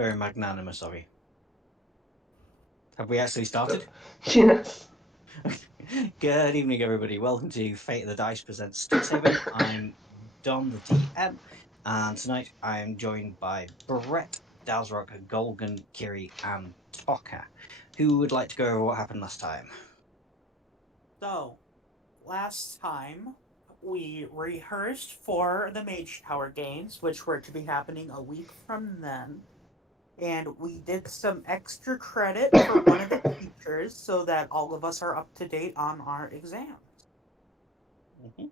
Very magnanimous of you. Have we actually started? Yes. Good evening, everybody. Welcome to Fate of the Dice presents Strixhaven. I'm Don, the DM, and tonight I am joined by Brett, Dalsrock, Golgan, Kiri, and Toka. Who would like to go over what happened last time? So, last time we rehearsed for the Mage Tower games, which were to be happening a week from then. And we did some extra credit for one of the teachers so that all of us are up to date on our exams. Mm-hmm.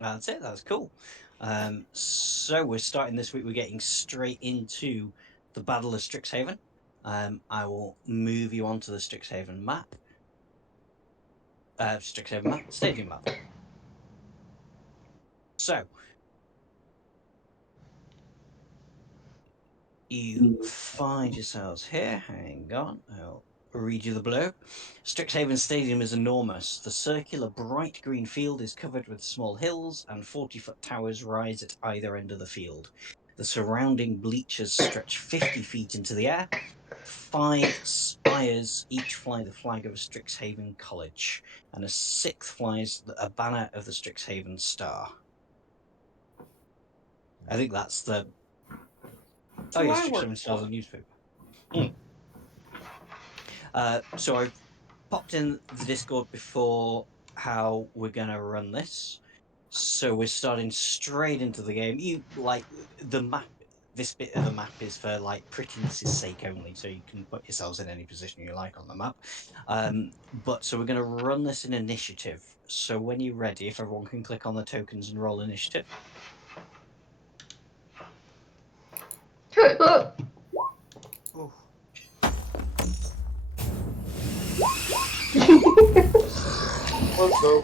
That's it. That's cool. So we're starting this week. We're getting straight into the Battle of Strixhaven. I will move you onto the Strixhaven map. Strixhaven map, stadium map. So you find yourselves here. Hang on, I'll read you the blurb. Strixhaven Stadium is enormous. The circular bright green field is covered with small hills, and 40-foot towers rise at either end of the field. The surrounding bleachers stretch 50 feet into the air. 5 spires each fly the flag of a Strixhaven college, and a 6th flies a banner of the Strixhaven Star. I think that's the... So yes, I work Strixhaven Star's for. a newspaper. So I've popped in the Discord before how we're going to run this. So we're starting straight into the game. You like the map. This bit of the map is for like prettiness' sake only, so you can put yourselves in any position you like on the map. But so we're going to run this in initiative. So when you're ready, if everyone can click on the tokens and roll initiative. Ooh. Let's go.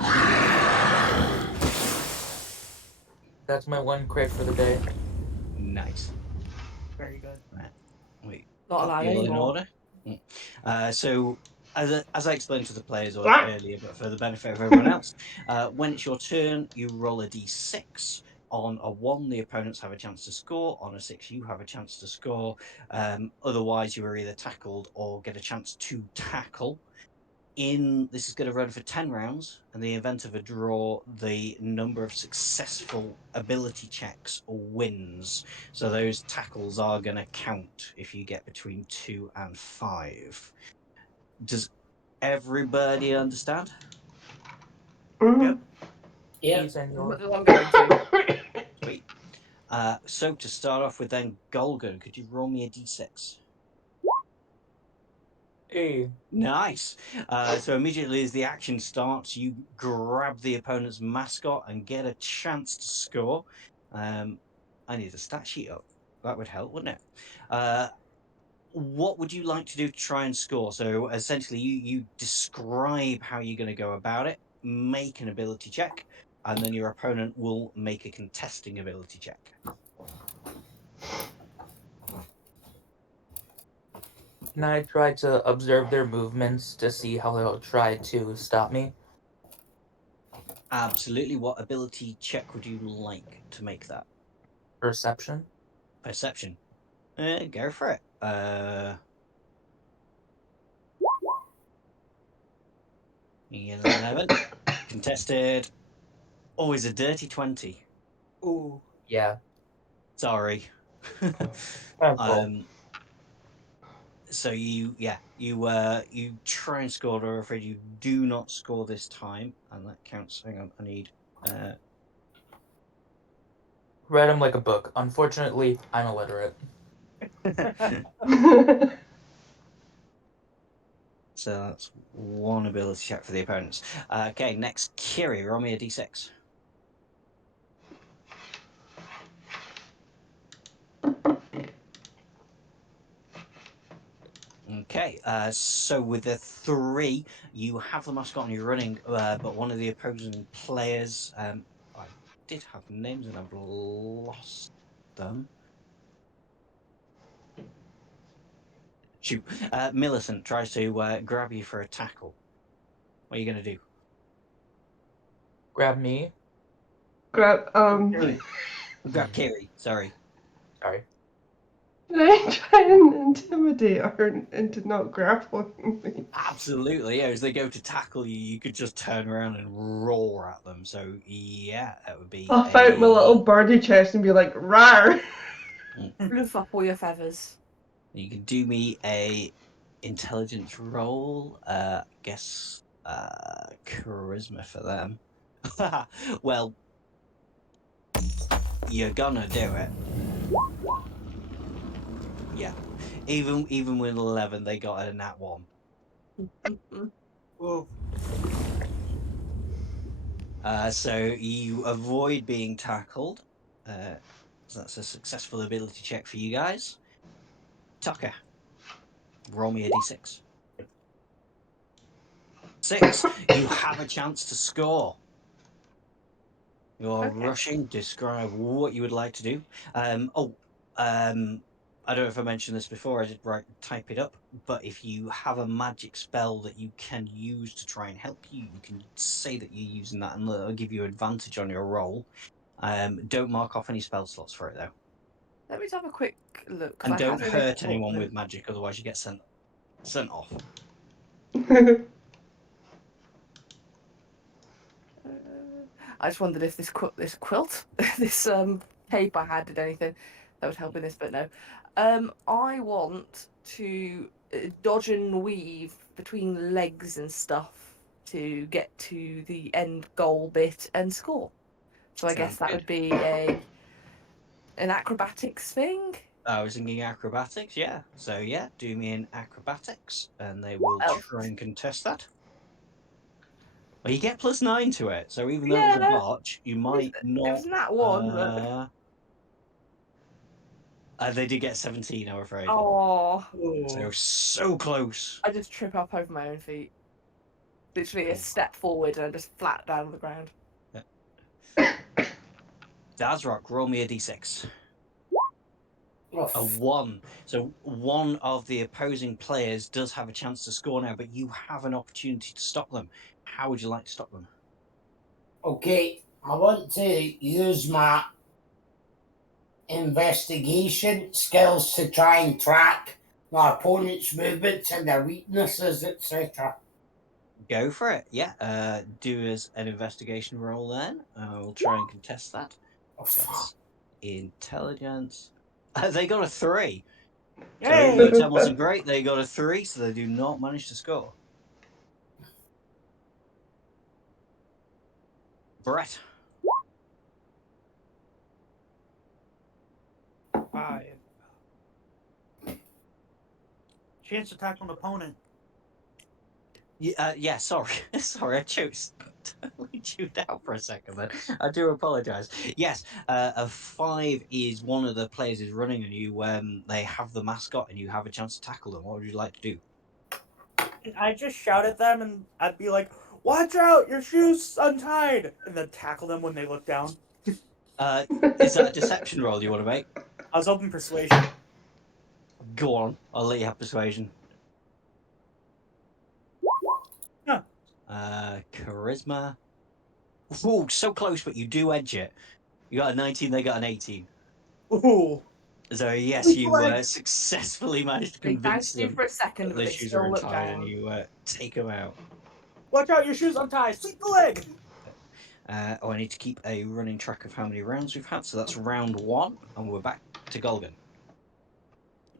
That's my one crit for the day. Nice. Very good. Right. Wait. Not allowed You all in anymore. order? So, as I explained to the players earlier, but for the benefit of everyone else, when it's your turn, you roll a d6. On a 1, the opponents have a chance to score. On a 6, you have a chance to score. Otherwise, you are either tackled or get a chance to tackle. This is going to run for 10 rounds. In the event of a draw, the number of successful ability checks wins. So those tackles are going to count if you get between 2 and 5. Does everybody understand? Yep. Yeah. I'm Senor. going to. Sweet. So to start off with then, Golgan, could you roll me a d6? Hey. Nice. So immediately as the action starts, you grab the opponent's mascot and get a chance to score. I need a stat sheet up. That would help, wouldn't it? What would you like to do to try and score? So essentially, you describe how you're going to go about it, make an ability check, and then your opponent will make a contesting ability check. Can I try to observe their movements to see how they'll try to stop me? Absolutely. What ability check would you like to make that? Perception? Perception. Go for it. 11. Contested. Always a dirty 20. Ooh. Yeah. Sorry. Cool. So you try and score, or afraid you do not score this time, and that counts. Hang on, I need. Read them like a book. Unfortunately, I'm illiterate. So that's one ability check for the opponents. Okay, next, Kiri, roll me a d6. Okay, so with the 3, you have the mascot and you're running, but one of the opposing players, I did have names and I've lost them. Shoot, Millicent tries to grab you for a tackle. What are you going to do? Grab me. Grab, Grab Kiri, sorry. Sorry. Did I try and intimidate her into not grappling me? Absolutely, yeah. As they go to tackle you, you could just turn around and roar at them. So yeah, that would be Puff out my little birdie chest and be like, rawr! Fluff up all your feathers. You can do me a intelligence roll. Guess charisma for them. Well, you're gonna do it. Yeah. Even with 11, they got a nat 1. Ooh. So you avoid being tackled. So that's a successful ability check for you guys. Tucker, roll me a d6. 6. You have a chance to score. You're Okay. rushing. Describe what you would like to do. I don't know if I mentioned this before. I did type it up. But if you have a magic spell that you can use to try and help you, you can say that you're using that, and it'll give you advantage on your roll. Don't mark off any spell slots for it though, Let me just have a quick look. 'cause and I don't had a hurt anyone report with magic. Otherwise, you get sent off. I just wondered if this quilt, this cape I had, did anything that would help in this, but no. I want to dodge and weave between legs and stuff to get to the end goal bit and score. So I guess Sounds that good. would be an acrobatics thing. I was thinking acrobatics, yeah. So yeah, do me in acrobatics, and they will else? try and contest that. Well, you get +9 to it, so even though it was a Yeah, botch, you might it not. was that one, but They did get 17, I'm afraid. oh, So close. I just trip up over my own feet. Literally a step forward and I'm just flat down on the ground. Dazrock, roll me a d6. Oh, A 1. So one of the opposing players does have a chance to score now, but you have an opportunity to stop them. How would you like to stop them? Okay, I want to use my investigation skills to try and track my opponent's movements and their weaknesses, etc. Go for it. Yeah. Do as an investigation roll then. We'll try and contest that. That's intelligence. They got a 3. So even though Yay! 10 wasn't great, they got a 3, so they do not manage to score. Brett. 5. Chance to tackle an opponent. Yeah, sorry. Sorry, I totally tuned out for a second then. I do apologise. Yes, a 5 is one of the players is running and you they have the mascot and you have a chance to tackle them. What would you like to do? I just shout at them and I'd be like, "Watch out! Your shoe's untied!" And then tackle them when they look down. Is that a deception roll you want to make? I was hoping persuasion. Go on, I'll let you have persuasion. Huh. Charisma. Ooh, so close, but you do edge it. You got a 19, they got an 18. Ooh. So yes, you Like- successfully managed to They convince bounced you them for a second, that but the they shoes are still look untied, and down. you take them out. Watch out! Your shoe's untied. Sweep the leg. I need to keep a running track of how many rounds we've had. So that's round 1, and we're back to Golgan.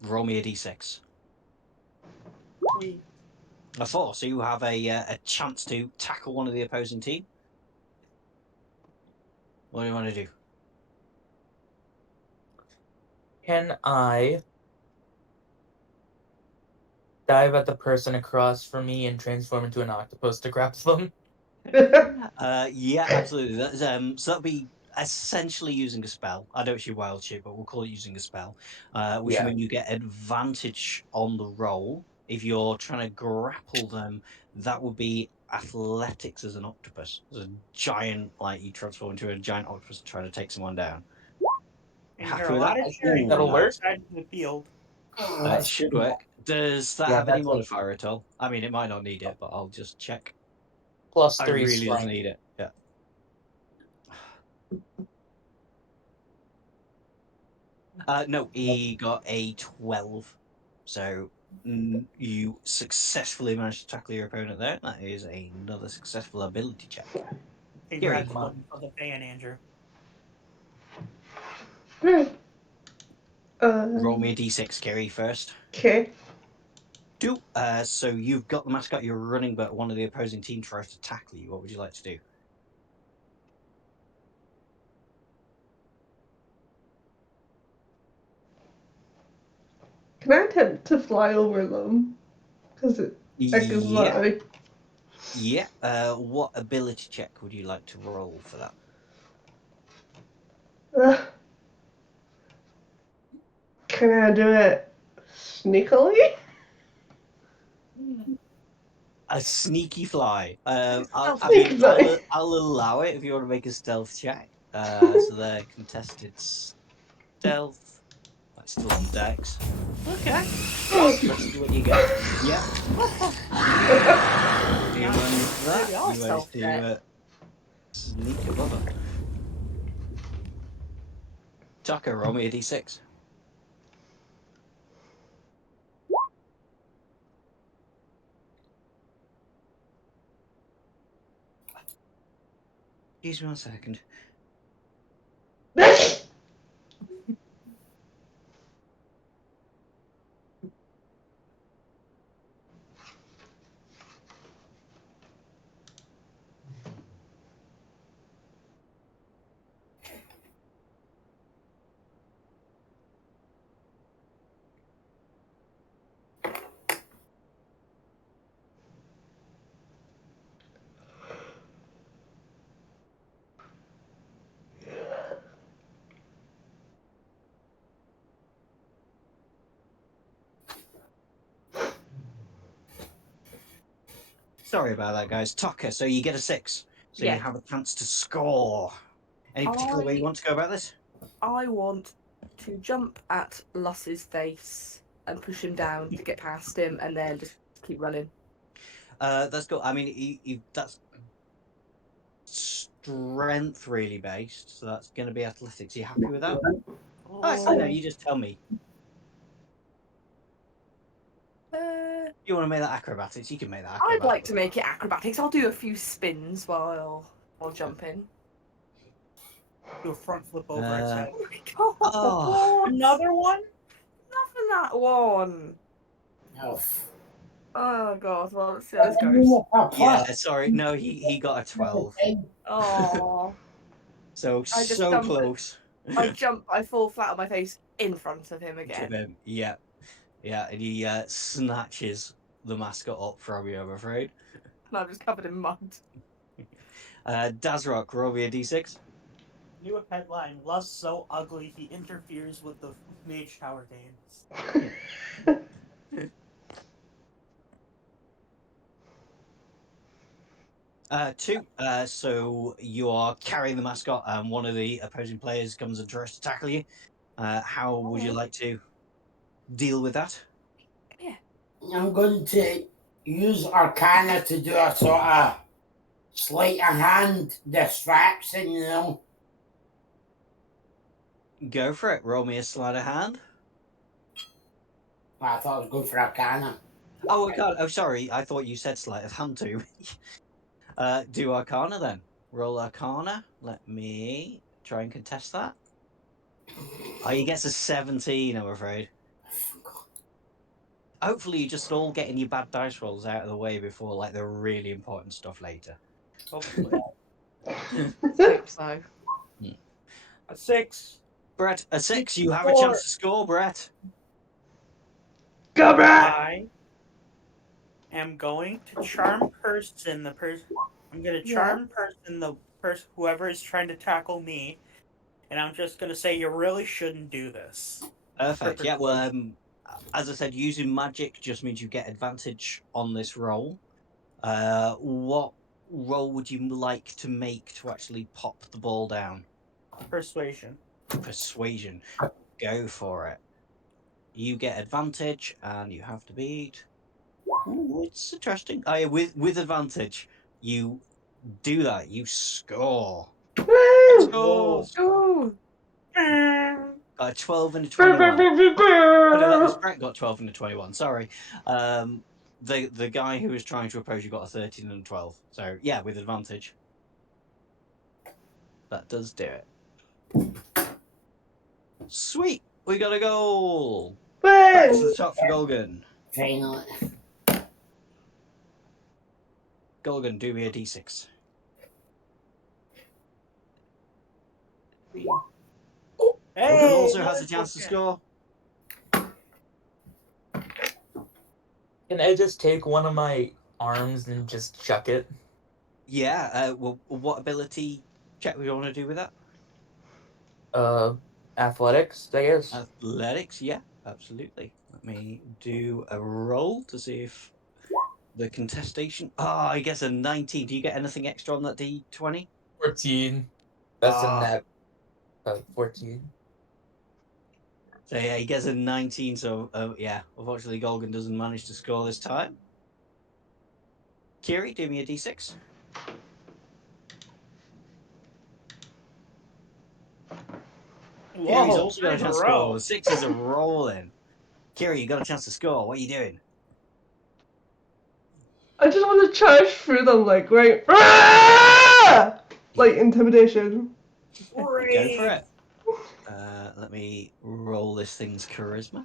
Roll me a d6. A 4. So you have a chance to tackle one of the opposing team. What do you want to do? Can I dive at the person across from me and transform into an octopus to grab them? Yeah, absolutely. So that'll be essentially using a spell. I know it's your wild shape, but we'll call it using a spell, which Yeah. will mean you get advantage on the roll. If you're trying to grapple them, that would be athletics as an octopus. As a giant, like you transform into a giant octopus and try to take someone down. And you Happy hear a with lot that? of cheering That'll from work. outside the field. It should work. Does that Yeah, have any that's a modifier at all? I mean, it might not need it, but I'll just check. +3 It really doesn't strength. need it. Yeah. No, he got a 12. So you successfully managed to tackle your opponent there. That is another successful ability check. Congratulations for the fan, Andrew. Right. Roll me a d6, Kiri, first. Okay. 2. So you've got the mascot, you're running, but one of the opposing team tries to tackle you. What would you like to do? Can I attempt to fly over them? Because I can Yeah. fly. Yeah. What ability check would you like to roll for that? Can I do it sneakily? A sneaky fly. Stealth I'll Sneaky fly. allow it if you want to make a stealth check. So they're contested stealth. That's still on decks. Okay. Let's see what you get. Yeah. You manage that. Maybe I'll You manage stealth to check. sneak above them. Tucker, roll me a d6. Excuse me 1 second. Sorry about that, guys. Tucker, so you get a 6. So you Yes. have a chance to score. Any particular way you want to go about this? I want to jump at Luss's face and push him down to get past him, and then just keep running. That's cool. I mean, that's strength really based, so that's going to be athletics. Are you happy with that? Oh, actually, no. You just tell me. You want to make that acrobatics? You can make that acrobatics. I'd like to make it acrobatics. I'll do a few spins while jumping. Do a front flip over its head. Oh my god! Oh. Another one? Nothing that one. No. Oh god! Well, let's see how this goes. Yeah, sorry. No, he got a 12. Oh. So I just so jumped. close. I fall flat on my face in front of him again. Him. Yeah, yeah, and he snatches the mascot up from you, I'm afraid. And I'm just covered in mud. Dazrock, roll me a d6. New headline: Lust so ugly he interferes with the Mage Tower games. 2. So you are carrying the mascot, and one of the opposing players comes and tries to tackle you. How would you like to deal with that? Yeah. I'm going to use Arcana to do a sort of sleight of hand distraction, you know. Go for it. Roll me a sleight of hand. Well, I thought I was going for Arcana. Oh, God. Oh, sorry. I thought you said sleight of hand too. Do Arcana then. Roll Arcana. Let me try and contest that. Oh, he gets a 17, I'm afraid. Hopefully, you're just all getting your bad dice rolls out of the way before, like, the really important stuff later. Hopefully. Hope so. A 6. Brett, a 6. You have a chance to score, Brett. Go back! I am going to charm person the person. I'm going to charm person the person whoever is trying to tackle me, and I'm just going to say you really shouldn't do this. Perfect. Yeah, well, as I said, using magic just means you get advantage on this roll. What roll would you like to make to actually pop the ball down? Persuasion. Persuasion. Go for it. You get advantage, and you have to beat. Ooh, it's interesting. Oh, yeah, with advantage, you do that. You score. Woo! Scores. Ooh. got a 12 and a 21. Oh, no, that was Brett got 12 and a 21. Sorry. The guy who was trying to oppose you got a 13 and a 12. So, yeah, with advantage. That does do it. Sweet! We got a goal! Back to the top for Golgan. Finally. Golgan, do me a d6. Golgan also has a chance to score. Can I just take one of my arms and just chuck it? Yeah, well, what ability check we want to do with that? Athletics, I guess. Athletics, yeah, absolutely. Let me do a roll to see if the contestation. I guess a 19. Do you get anything extra on that d20? 14. That's a Ah. net. 14. So yeah, he gets a 19. So yeah, unfortunately, Golgan doesn't manage to score this time. Kiri, do me a d6. Kiri's Whoa, also got a chance to score. The sixes are rolling. Kiri, you got a chance to score. What are you doing? I just want to charge through them like right, like intimidation. Go for it. Let me roll this thing's charisma.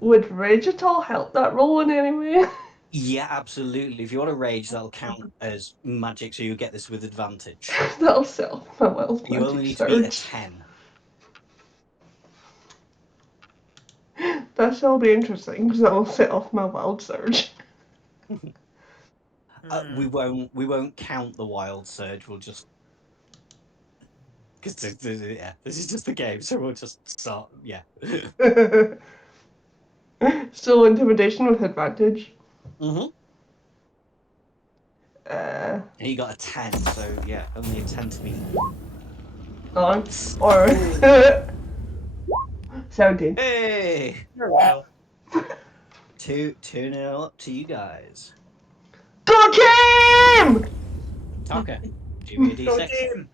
Would rage at all help that roll in any way? Yeah, absolutely. If you want to rage, that'll count as magic, so you get this with advantage. That'll set off my wild You only magic need to beat a surge. 10. That shall be interesting because that'll set off my wild surge. We won't count the wild surge. We'll just because yeah, this is just the game, so we'll just start. Yeah. Still intimidation with advantage. Mm-hmm. Uh, And you got a 10, so yeah, only a 10 to beat. on or 17. Hey, Wow. 2-0 up to you guys. Go team! Taka, do me a Go d6. team!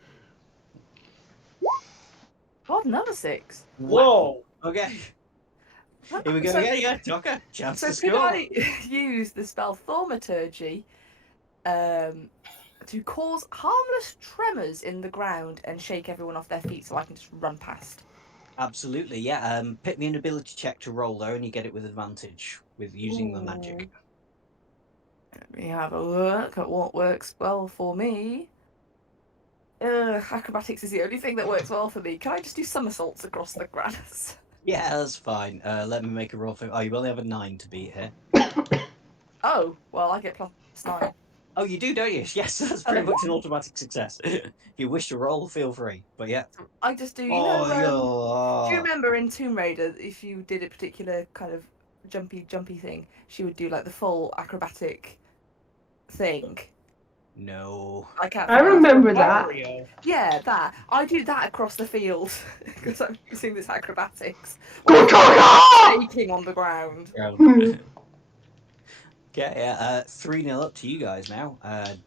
God, another 6. Whoa! Okay. Here we go So- again. Yeah, Taka, chance So to could score. I use the spell Thaumaturgy to cause harmless tremors in the ground and shake everyone off their feet so I can just run past? Absolutely, yeah. Pick me an ability check to roll though, and you get it with advantage with using the magic. Let me have a look at what works well for me. Acrobatics is the only thing that works well for me. Can I just do somersaults across the grass? Yeah, that's fine. Let me make a roll for. Oh, you only have a 9 to beat here. Oh, well, I get +9. Oh, you do, don't you? Yes, that's pretty much an automatic success. If you wish to roll, feel free. But yeah. I just do, you Oh, know, do you remember in Tomb Raider, if you did a particular kind of jumpy thing, she would do like the full acrobatic thing? No. I can't. I remember that. Mario. Yeah, that. I do that across the field because I'm using this acrobatics. Go Taka! Shaking on the ground. Okay, yeah. 3-0 up to you guys now.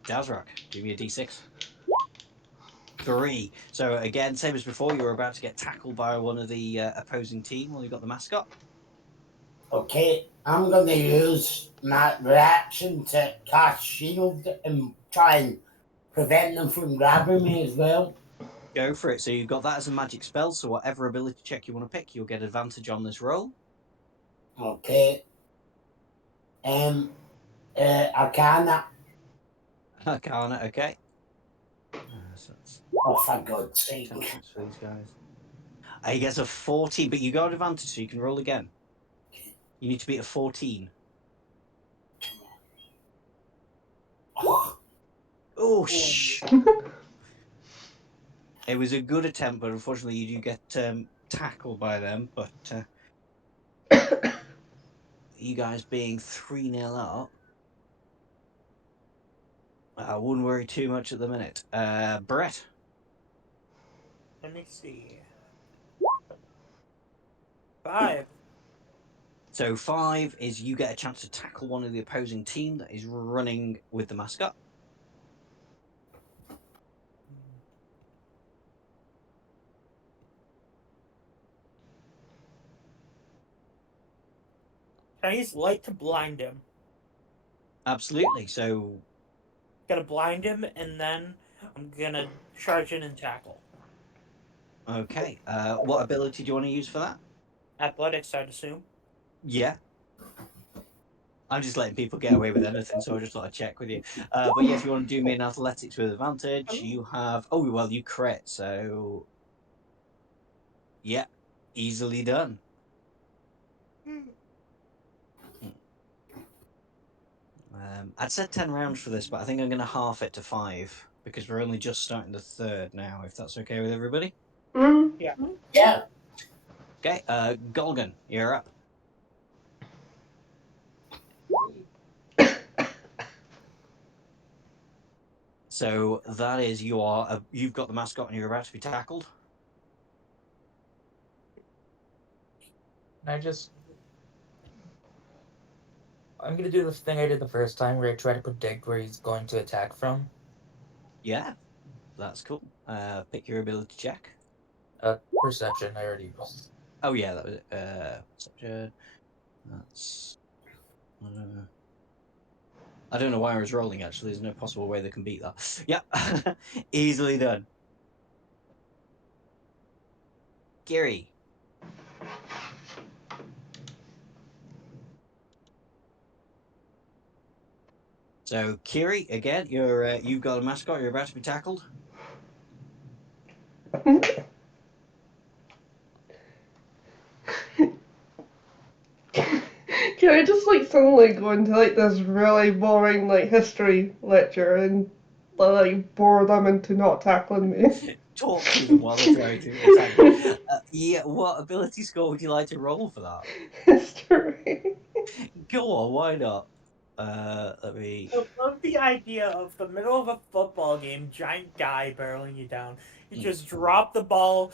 Dazrak, give me a d6. 3. So again, same as before, you were about to get tackled by one of the opposing team while you got the mascot. Okay, I'm going to use my reaction to cast shield and try and prevent them from grabbing me as well. Go for it. So you've got that as a magic spell. So whatever ability check you want to pick, you'll get advantage on this roll. Okay. Arcana. Arcana, okay. So that's Oh, for God's sake. intelligence for these guys. He gets a 14, but you got advantage, so you can roll again. You need to beat a 14. Oh, shh. It was a good attempt, but unfortunately you do get tackled by them. But you guys being 3-0 up, I wouldn't worry too much at the minute. Brett. Let me see. 5. So 5 is you get a chance to tackle one of the opposing team that is running with the mascot. Can I use light to blind him? Absolutely. So, Gonna blind him, and then I'm gonna charge in and tackle. okay. What ability do you want to use for that? Athletics, I'd assume. Yeah. I'm just letting people get away with anything, so I just thought I'd check with you. But yeah, if you want to do me in athletics with advantage, you have. Oh well, you crit, so yeah, easily done. I'd said 10 rounds for this, but I think I'm going to half it to 5 because we're only just starting the third now. If that's okay with everybody. Mm. Yeah. Yeah. Okay, Golgan, you're up. So that is you've got the mascot and you're about to be tackled. I'm gonna do this thing I did the first time where I try to predict where he's going to attack from. Yeah, that's cool. Pick your ability check. Perception, I already was. Oh yeah, that was perception. That's. I don't know why I was rolling. Actually, there's no possible way they can beat that. Yeah, easily done. Gary. So Kiri, again, you've got a mascot. You're about to be tackled. Can I just like suddenly go into like this really boring like history lecture and like bore them into not tackling me? Talk to them while they're trying to attack you. Yeah, what ability score would you like to roll for that? History. Go on, why not? Let me. I love the idea of the middle of a football game, giant guy barreling you down. You just drop the ball.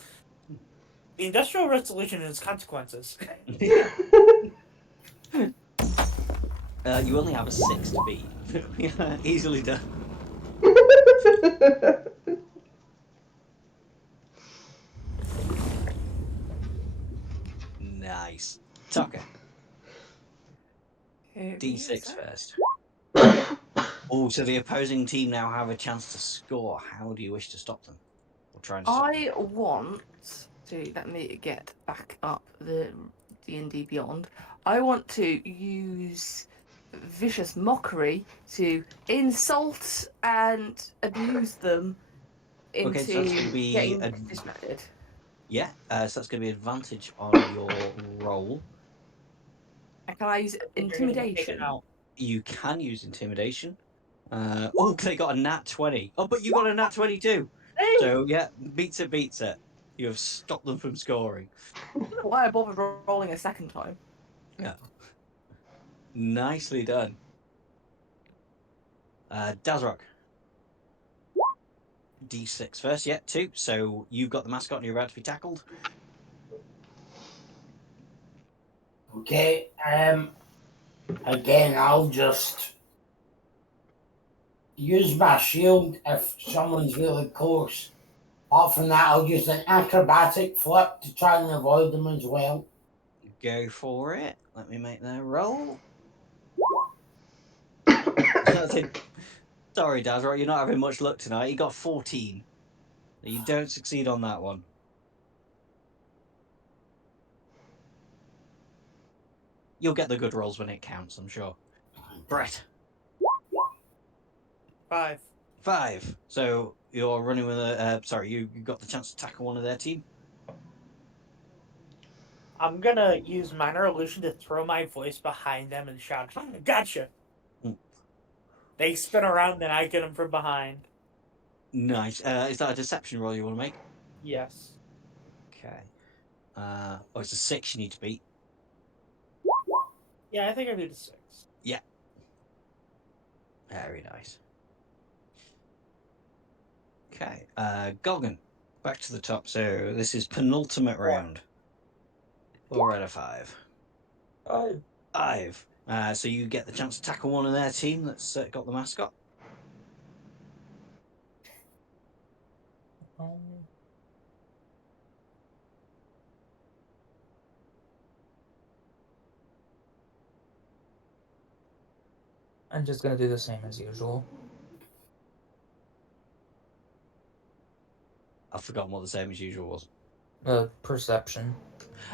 The industrial revolution and its consequences. Yeah. You only have a 6 to beat. Yeah, easily done. Nice. Tucker, D6 first. Oh, so the opposing team now have a chance to score. How do you wish to stop them? Or try and stop them? I want to let me get back up the D&D Beyond. I want to use vicious mockery to insult and abuse them Okay, so that's going to into be getting distracted. yeah. So that's going to be advantage on your roll. And can I use And you're gonna get taken intimidation? out. You can use intimidation. Oh, they got a nat 20. Oh, but you got a nat 20 too. Hey! So yeah, beats it, beats it. You have stopped them from scoring. I don't know why I bothered rolling a second time. Yeah. Nicely done. Dazrock. D6 first, yeah, 2. So you've got the mascot and you're about to be tackled. Okay. Again, I'll just use my shield if someone's really close. Apart from that, I'll use an acrobatic flip to try and avoid them as well. Go for it. Let me make their roll. Sorry, Dazrock, you're not having much luck tonight. You got 14. You don't succeed on that one. You'll get the good rolls when it counts, I'm sure. Brett. 5. 5. So you're running with a. Sorry, you got the chance to tackle one of their team. I'm gonna use minor illusion to throw my voice behind them and shout, "Gotcha!" They spin around, then I get them from behind. Nice. Is that a deception roll you want to make? Yes. Okay. Oh, it's a 6 you need to beat. Yeah, I think I need a 6. Yeah. Very nice. Okay. Golgan, back to the top. So this is penultimate round. 4 out of 5. 5. So you get the chance to tackle one of their team that's got the mascot. I'm just gonna do the same as usual. I've forgotten what the same as usual was. Perception.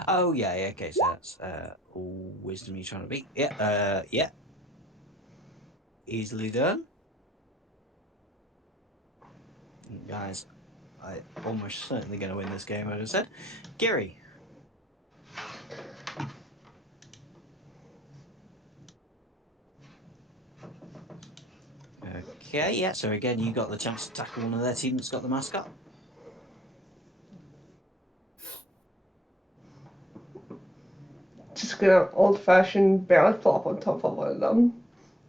Oh yeah, yeah. Okay, so that's wisdom you're trying to beat. Yeah, yeah. Easily done. Guys, I almost certainly going to win this game, as I said. Gary. Okay, yeah, so again, you got the chance to tackle one of their team that's got the mascot. Just gonna old-fashioned belly flop on top of one of them.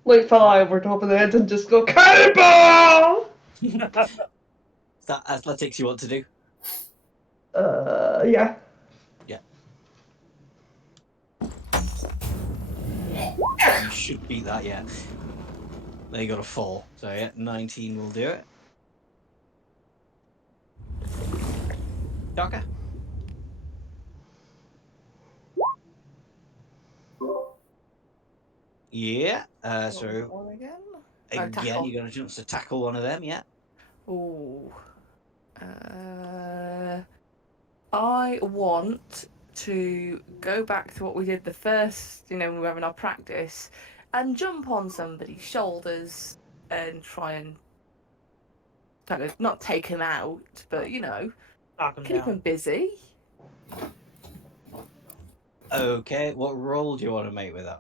Like fly over top of the head and just go cannonball! Is that athletics you want to do? Yeah. Yeah. You should beat that, yeah. They got a 4. So yeah, 19 will do it. Docker? Yeah. So One again. again, tackle. you got a chance to tackle one of them, yeah. Ooh. I want to go back to what we did the first, when we were having our practice, and jump on somebody's shoulders and try and kind of not take him out, but Knock him keep down. him busy. Okay, what role do you want to make with that?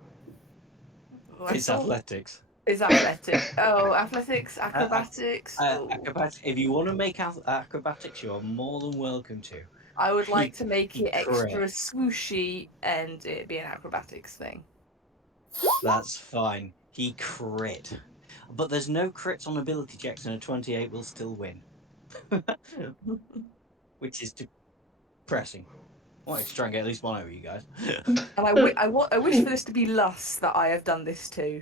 It's athletics. It's athletics. Oh, athletics, acrobatics. Acrobatics. If you want to make acrobatics, you are more than welcome to. I would like to make it extra Correct. swooshy and it be an acrobatics thing. That's fine. He crit. But there's no crits on ability checks, and a 28 will still win. Which is depressing. I wanted to try and get at least one over you guys. And I wish for this to be Lus that I have done this to.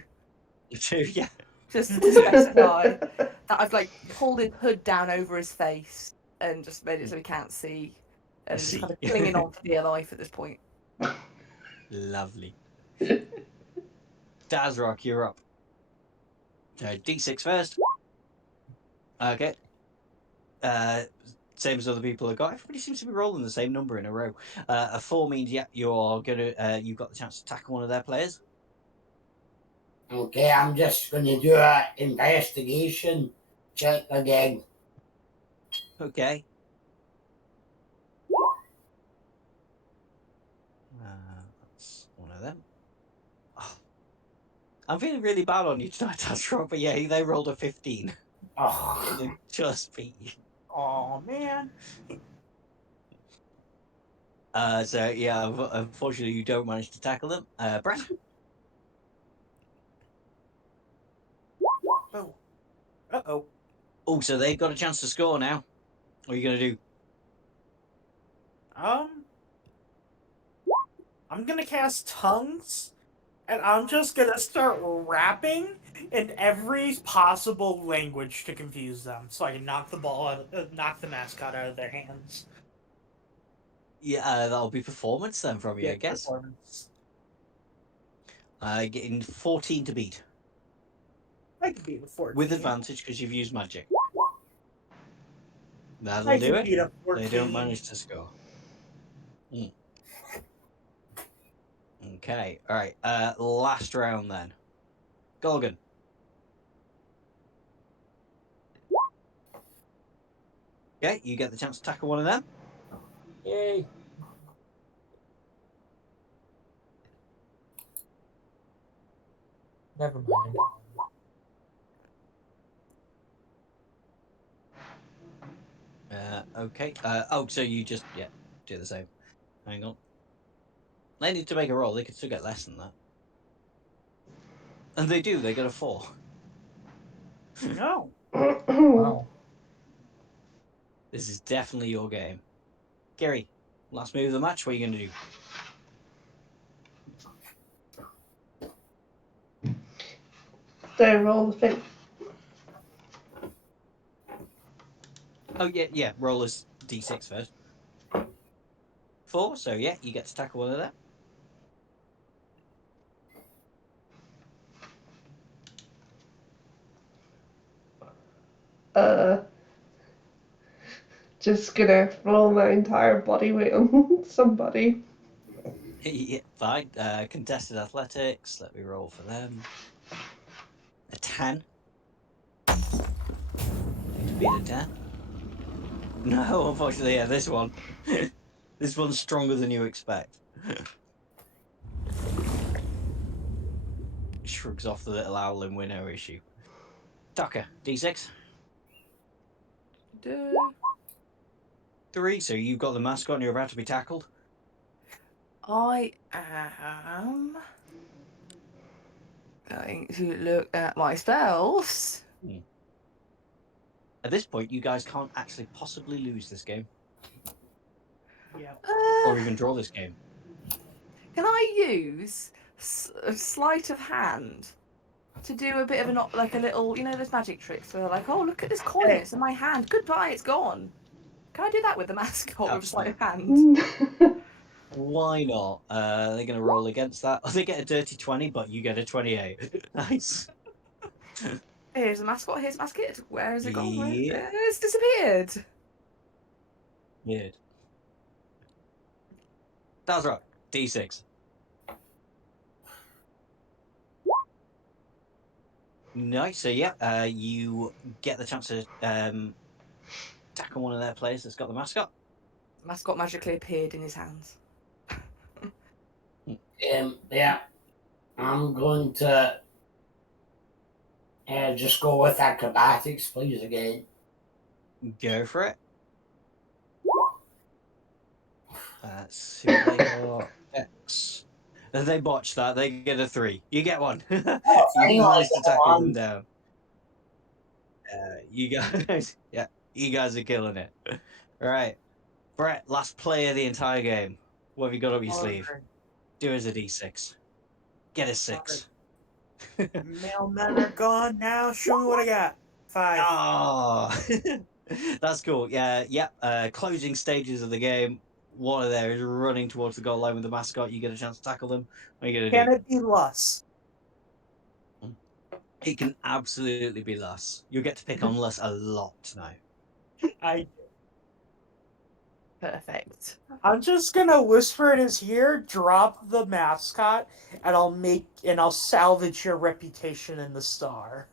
Yeah. Just to specify that I've pulled his hood down over his face and just made it so he can't see, and just kind of clinging on for dear life at this point. Lovely. Dazrock, you're up. D6 first. Okay. Same as other people have got. Everybody seems to be rolling the same number in a row. A 4 means, yeah, you're gonna. You've got the chance to tackle one of their players. Okay, I'm just going to do an investigation check again. Okay. That's one of them. Oh, I'm feeling really bad on you tonight, Dazrock, but yeah, they rolled a 15. Oh, They just beat you. Oh man. So yeah, unfortunately, you don't manage to tackle them. Brett. Oh. Uh-oh. Oh, so they've got a chance to score now. What are you gonna do? I'm gonna cast tongues, and I'm just gonna start rapping in every possible language to confuse them, so I can knock the mascot out of their hands. Yeah, that'll be performance then from you, I guess. Performance. Getting 14 to beat I can beat a 14. with advantage because you've used magic. That'll I do can beat a it. 14. They don't manage to score. Okay, all right. Last round then. Golgan. Okay, you get the chance to tackle one of them. Yay! Never mind. Okay. So you just do the same. Hang on. They need to make a roll. They could still get less than that, and they do. They get a 4. No. Wow. This is definitely your game, Gary. Last move of the match. What are you going to do? They roll the thing. Oh yeah. Roll as D6 first. 4. So yeah, you get to tackle one of them. just gonna throw my entire body weight on somebody. Yeah, fine. Contested athletics. Let me roll for them. A 10. Need to beat a 10. No, unfortunately, yeah, this one. This one's stronger than you expect. Shrugs off the little owl and winnow issue. Tucker, D6. Duh. 3, so you've got the mascot and you're about to be tackled. I am going to look at my spells. At this point, you guys can't actually possibly lose this game. Yeah. Or even draw this game. Can I use a sleight of hand to do a bit of like a little, you know, those magic tricks where they're like, oh, look at this coin, it's in my hand. Goodbye, it's gone. Can I do that with the mascot with a sleight of hand? Why not? They're going to roll against that. They get a dirty 20, but you get a 28. Nice. Here's the mascot, here's the mascot. Where has it gone? Yeah. It's disappeared. Weird. That's right. D6. Nice. So yeah, you get the chance to tackle one of their players that's got the mascot. Mascot magically appeared in his hands. Yeah, I'm going to just go with acrobatics, please, again. Go for it. See what they got. X. If they botch that, they get a 3. You get one. You managed to tackle them down. You guys, yeah, you guys are killing it. All right, Brett, last play of the entire game. What have you got up your sleeve? Do as a D6. Get a 6. Mailmen are gone now. Show me what I got. 5. Oh, that's cool. Yeah. Closing stages of the game. One of there is running towards the goal line with the mascot. You get a chance to tackle them. What are you gonna Can do? it be Lus? It can absolutely be Lus. You'll get to pick on Lus a lot now. Perfect. I'm just gonna whisper in his ear, drop the mascot, and I'll salvage your reputation in the star.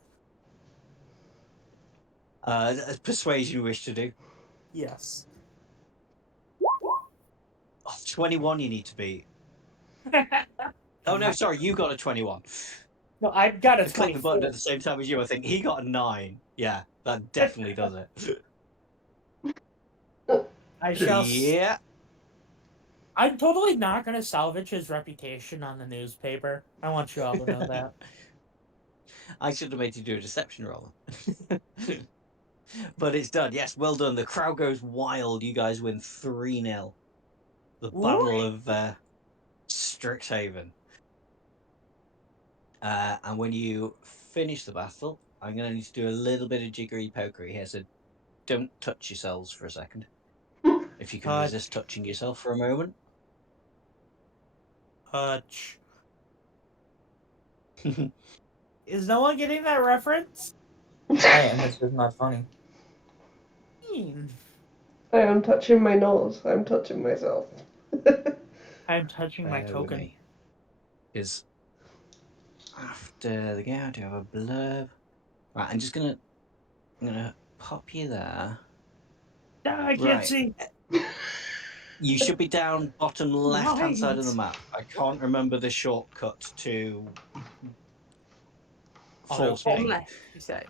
Persuasion you wish to do. Yes. Oh, 21 you need to beat. Oh no, sorry, you got a 21. No, I've got a I clicked the 24. button at the same time as you. I think he got a 9. Yeah, that definitely does it. I shall. Yeah. I'm totally not gonna salvage his reputation on the newspaper. I want you all to know that. I should have made you do a deception roll. But it's done. Yes, well done. The crowd goes wild. You guys win 3-0. The Battle of Strixhaven. And when you finish the battle, I'm going to need to do a little bit of jiggery pokery here. So don't touch yourselves for a second. If you can resist touching yourself for a moment. Hutch. Is no one getting that reference? I am. It's just not funny. I am touching my nose. I'm touching myself. I'm touching my Bear with token. me. Because after the game, I do have a blurb. Right, I'm gonna pop you there. I can't see. You should be down bottom left-hand side of the map. I can't remember the shortcut to force Bottom ping. left, you say?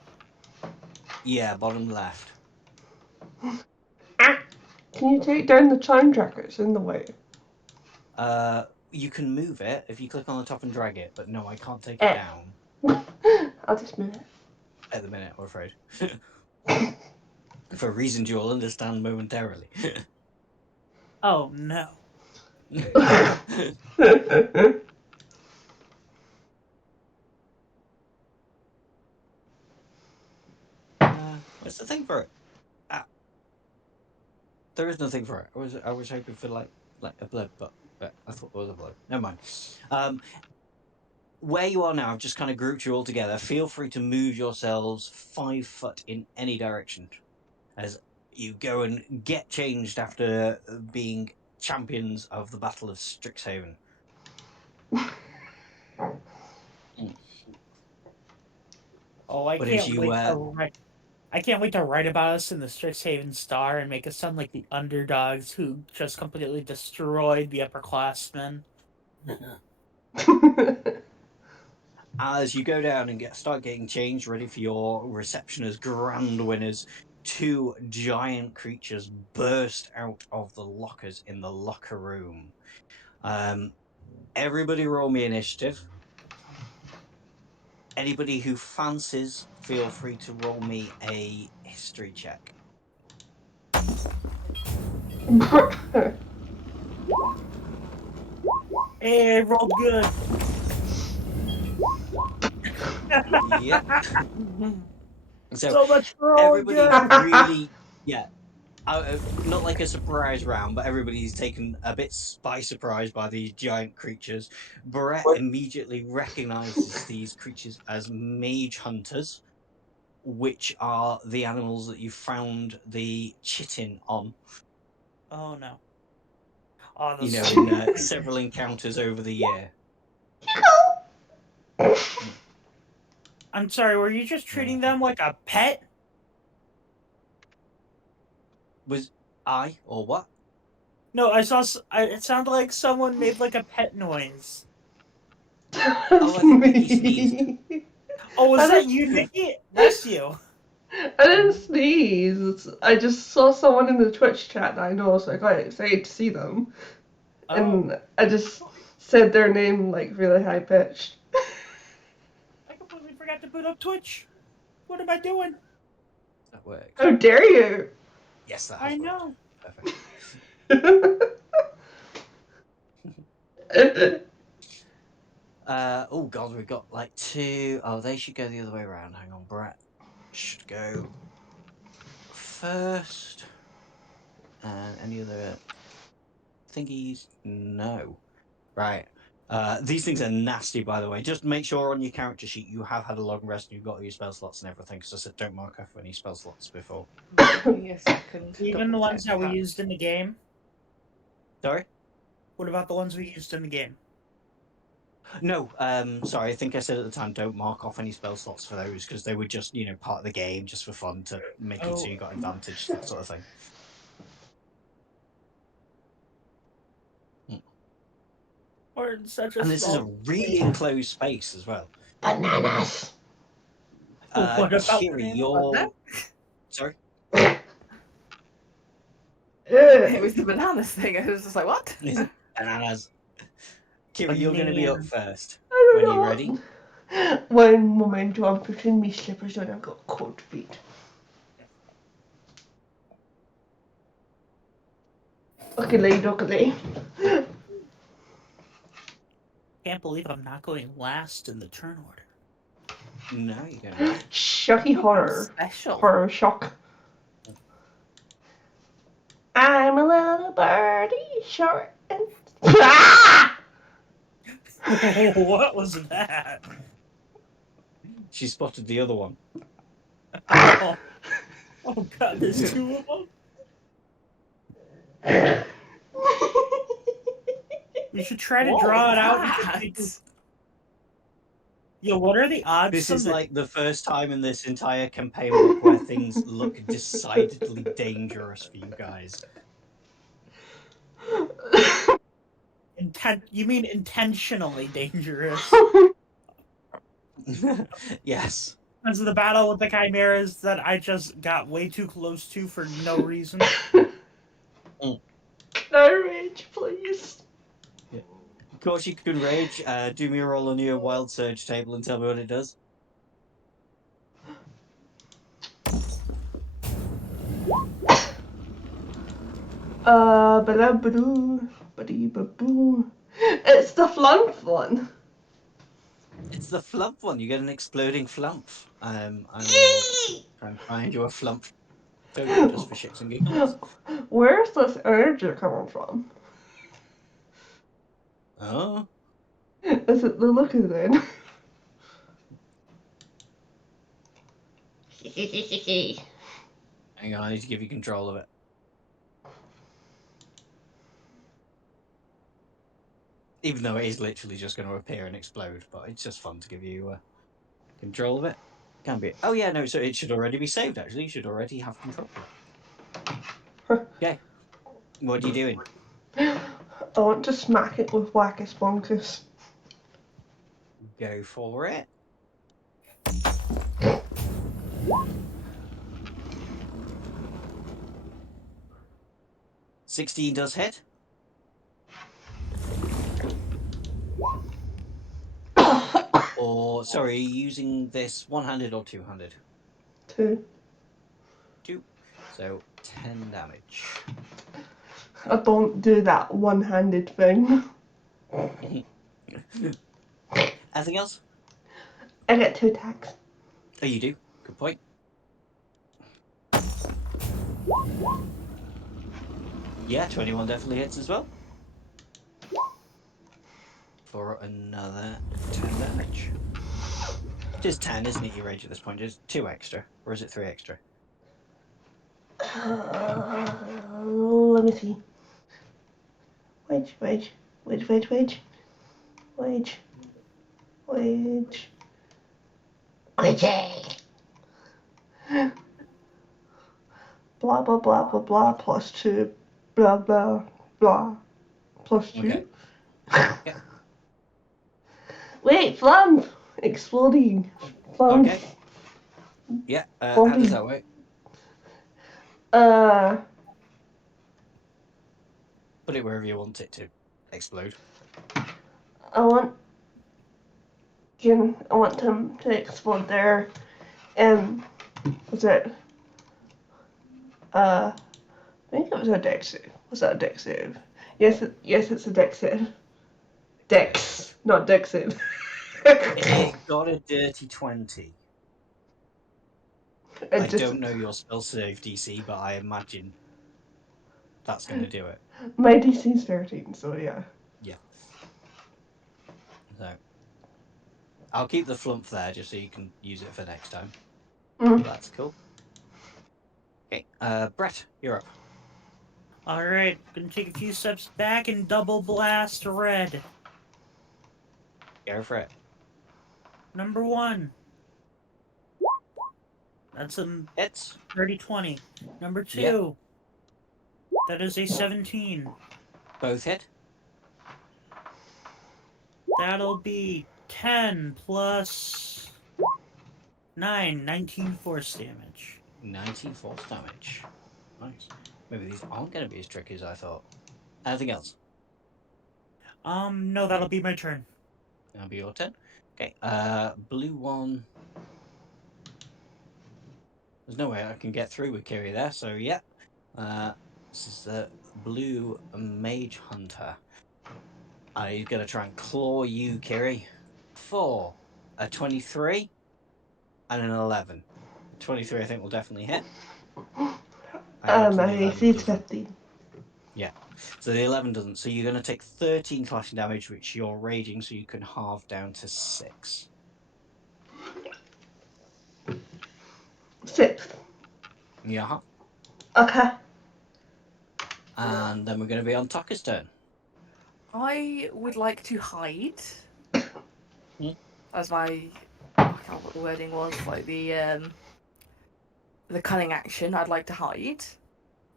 Yeah, bottom left. Can you take down the time trackers in the way? You can move it if you click on the top and drag it, but no, I can't take it down I'll just move it. at the minute, I'm afraid. For reasons you'll understand momentarily. Oh no. What's the thing for it? There is nothing for it. I was hoping for like a blurb, but I thought there was a blurb. Never mind. Where you are now, I've just kind of grouped you all together. Feel free to move yourselves 5 foot in any direction, as you go and get changed after being champions of the Battle of Strixhaven. Oh, I But as can't you, wait to write. I can't wait to write about us in the Strixhaven Star and make us sound like the underdogs who just completely destroyed the upperclassmen. as you go down and start getting changed, ready for your reception as grand winners, two giant creatures burst out of the lockers in the locker room. Everybody roll me initiative. Anybody who fancies, feel free to roll me a history check. Hey, I rolled good. Yep. So So much for rolling everybody good. really, yeah, not like a surprise round, but everybody's taken a bit by surprise by these giant creatures. Brett immediately recognizes these creatures as mage hunters, which are the animals that you found the chitin on. Oh no. Oh, You those know, in several encounters over the year. I'm sorry, were you just treating them like a pet? Was I or what? No, I saw. It sounded like someone made like a pet noise. Oh, I think Nikki sneezed. Oh, was I that didn't- you, Nikki? That's you. I didn't sneeze. I just saw someone in the Twitch chat that I know, so I got excited to see them. Oh, And I just said their name like really high pitched. I completely forgot to boot up Twitch. What am I doing? That works. How dare you! Yes, that I has worked. know. Perfect. Oh god, we've got like two. Oh, they should go the other way around. Hang on, Brett should go first. And any other thingies? No. Right. These things are nasty, by the way. Just make sure on your character sheet you have had a long rest and you've got all your spell slots and everything. Because I said don't mark off any spell slots before. Give me a second. Even the ones that we double-check used in the game. Sorry? What about the ones we used in the game? No, sorry, I think I said at the time don't mark off any spell slots for those because they were just, part of the game, just for fun to make it so you got advantage, that sort of thing. Or in such a And this is a small. really enclosed space as well. Bananas! What about Kiri, banana? you're... Sorry? It was the bananas thing. I was just like, what? Bananas. Kiri, you're going to be up Banana. first. I When don't you're know. ready. One moment, I'm putting my slippers on. I've got cold feet. Dookily. Can't believe I'm not going last in the turn order. No, you don't. Shocky horror. Special. Horror shock. I'm a little birdie, short and. Ah! What was that? She spotted the other one. Oh, oh god, there's two of them. We should try to What draw was it out. that? Yo, what are the odds? This is like the first time in this entire campaign book where things look decidedly dangerous for you guys. You mean intentionally dangerous? Yes. Because of the battle with the chimeras that I just got way too close to for no reason. Can I rage, please? Of course, you can rage. Do me a roll on your wild surge table and tell me what it does. Ba-da-ba-doo, ba-dee-ba-boo. It's the flump one. It's the flump one. You get an exploding flump. I will try and find you a flump token just for shits and giggles. Where's this energy coming from? Oh. Is it the look of it? Hang on, I need to give you control of it. Even though it is literally just going to appear and explode, but it's just fun to give you control of it. Can be. Oh yeah, no. So it should already be saved. Actually, you should already have control of it. Okay. What are you doing? I want to smack it with Wackus Bonkus. Go for it. $16 does hit. Or sorry, are you using this one-handed or two-handed? 2. 2. So 10 damage. I don't do that one-handed thing. Anything else? I get 2 attacks. Oh, you do. Good point. Yeah, 21 definitely hits as well. For another 10 damage. It is 10, isn't it, your rage at this point? It's 2 extra. Or is it 3 extra? Let me see. Wage. Blah blah blah blah blah plus 2. Blah blah blah plus 2. Okay. Yeah. Wait, flam! Exploding. Flam. Okay. Yeah, how does that work? Put it wherever you want it to explode. I want him to explode there. Was it? I think it was a dex save. Was that a dex save? Yes, it's a dex save. Dex, not dex save. It got a dirty 20. I don't know your spell save DC, but I imagine that's going to do it. My DC's 13, so yeah. Yeah. So I'll keep the flump there just so you can use it for next time. That's cool. Okay, Brett, you're up. Alright, gonna take a few steps back and double blast red. Go for it. Number 1. That's a Hits. 30-20. Number 2. Yep. That is a 17. Both hit. That'll be 10 plus 9, 19 force damage. 19 force damage. Nice. Maybe these aren't going to be as tricky as I thought. Anything else? No, that'll be my turn. That'll be your turn. Okay, blue one. There's no way I can get through with Kiri there, so yeah. This is the blue mage hunter. He's going to try and claw you, Kiri, for a 23 and an 11. 23, I think, will definitely hit. My AC is 15. Yeah, so the 11 doesn't. So you're going to take 13 slashing damage, which you're raging, so you can halve down to 6. 6. Yeah. Okay. And then we're going to be on Tucker's turn. I would like to hide. As I can't remember what the wording was, like the cunning action. I'd like to hide.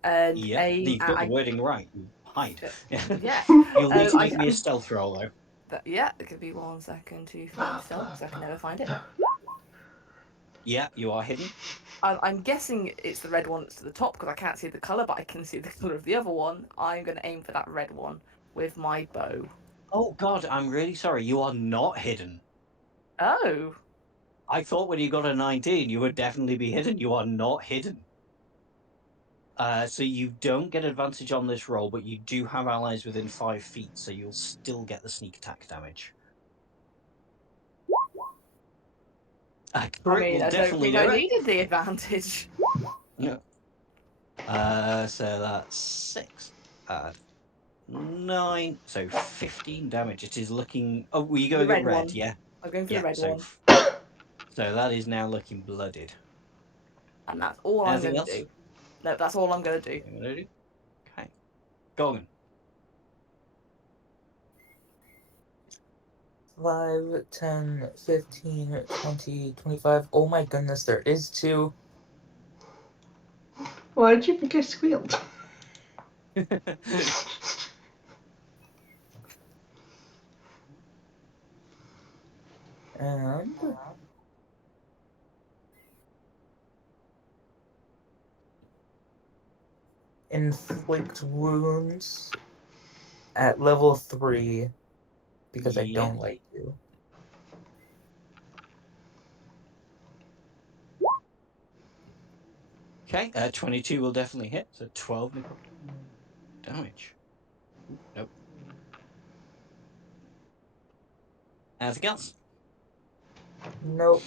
And Yeah, you've got the wording right. Hide. Yeah. You'll need to make me a stealth roll, though. Yeah, it could be 1 second to find stealth, because I can never find it. Yeah, you are hidden. I'm guessing it's the red one that's to the top, because I can't see the colour, but I can see the colour of the other one. I'm going to aim for that red one with my bow. Oh, God, I'm really sorry. You are not hidden. Oh. I thought when you got a 19, you would definitely be hidden. You are not hidden. So you don't get advantage on this roll, but you do have allies within 5 feet, so you'll still get the sneak attack damage. I mean, I don't think I needed the advantage. Yeah. So that's 6. 9, so 15 damage. It is looking. Oh, were you going at red? One. Yeah. I'm going for the red one. So that is now looking blooded. And that's all I'm Anything going to else? do. No, that's all I'm going to do. I'm gonna do. Okay. Gorgon. 5, 10, 15, 20, 25. Oh my goodness, there is 2. Why did you think I squealed? And inflict wounds at level 3 because I Yeah. don't like you. Okay, 22 will definitely hit, so 12 damage. Nope. Anything else? Nope.